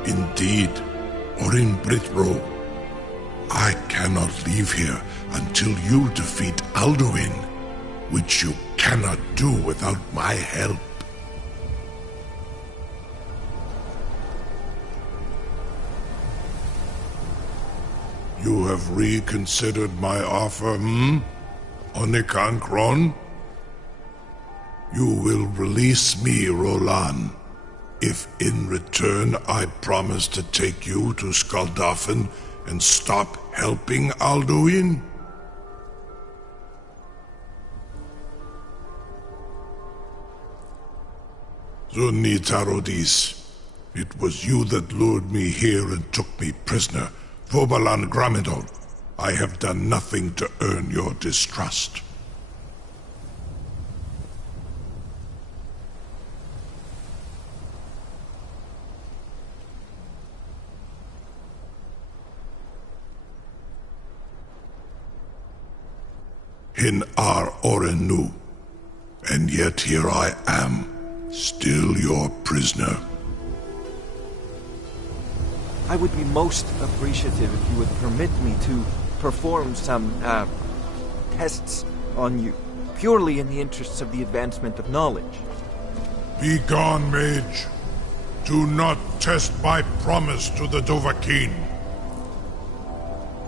Indeed, or in Britro. I cannot leave here until you defeat Alduin, which you cannot do without my help. You have reconsidered my offer, Onikan Kron? You will release me, Rolan, if in return I promise to take you to Skuldafn and stop helping Alduin? Zunni Tarodis, it was you that lured me here and took me prisoner. Vobalan Gramidon, I have done nothing to earn your distrust. In Ar Orenu, and yet here I am, still your prisoner. I would be most appreciative if you would permit me to perform some, tests on you, purely in the interests of the advancement of knowledge. Be gone, mage. Do not test my promise to the Dovahkiin.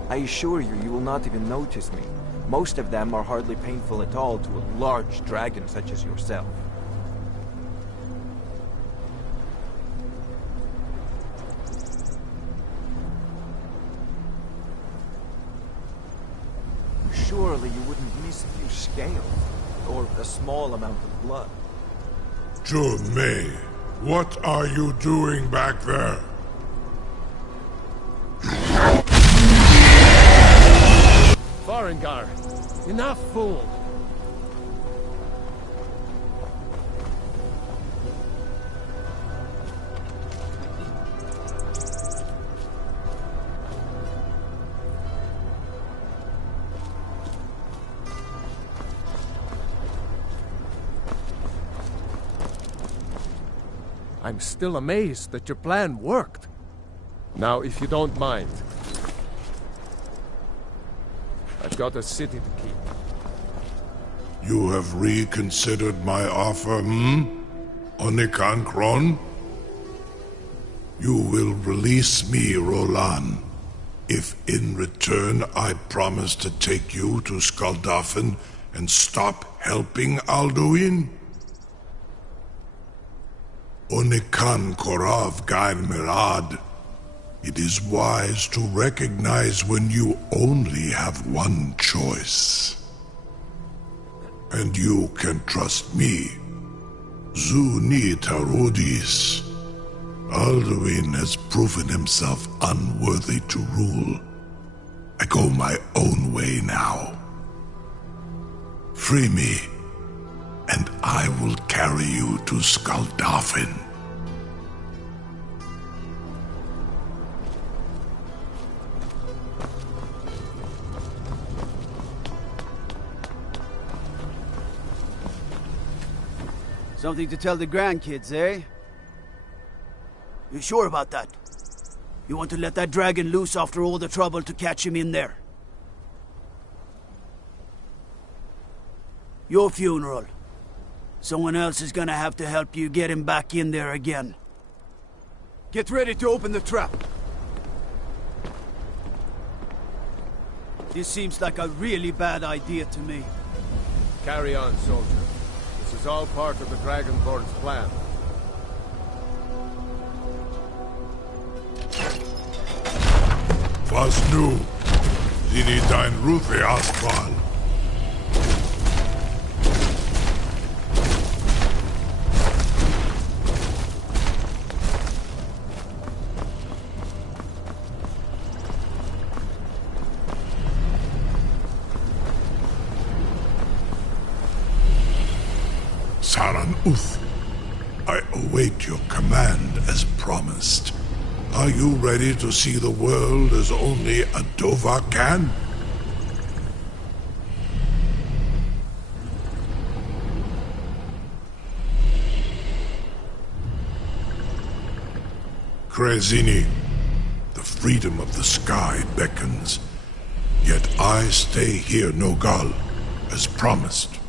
I assure you, you will not even notice me. Most of them are hardly painful at all to a large dragon such as yourself. Surely you wouldn't miss a few scales, or a small amount of blood. May, what are you doing back there? Farengar, enough, fool! I'm still amazed that your plan worked. Now, if you don't mind, I've got a city to keep. You have reconsidered my offer, Onikan Kron? You will release me, Roland, if in return I promise to take you to Skaldafen and stop helping Alduin? Onikan Korav Gair Mirad. It is wise to recognize when you only have one choice. And you can trust me. Zuni Tarudis. Alduin has proven himself unworthy to rule. I go my own way now. Free me, and I will carry you to Skaldafen. Something to tell the grandkids, eh? You sure about that? You want to let that dragon loose after all the trouble to catch him in there? Your funeral. Someone else is gonna have to help you get him back in there again. Get ready to open the trap. This seems like a really bad idea to me. Carry on, soldier. This is all part of the Dragonborn's plan. Was nu? Zini dein Rufe Asbal. Saran Uth, I await your command as promised. Are you ready to see the world as only a Dova can? Krezini, the freedom of the sky beckons. Yet I stay here, Nogal, as promised.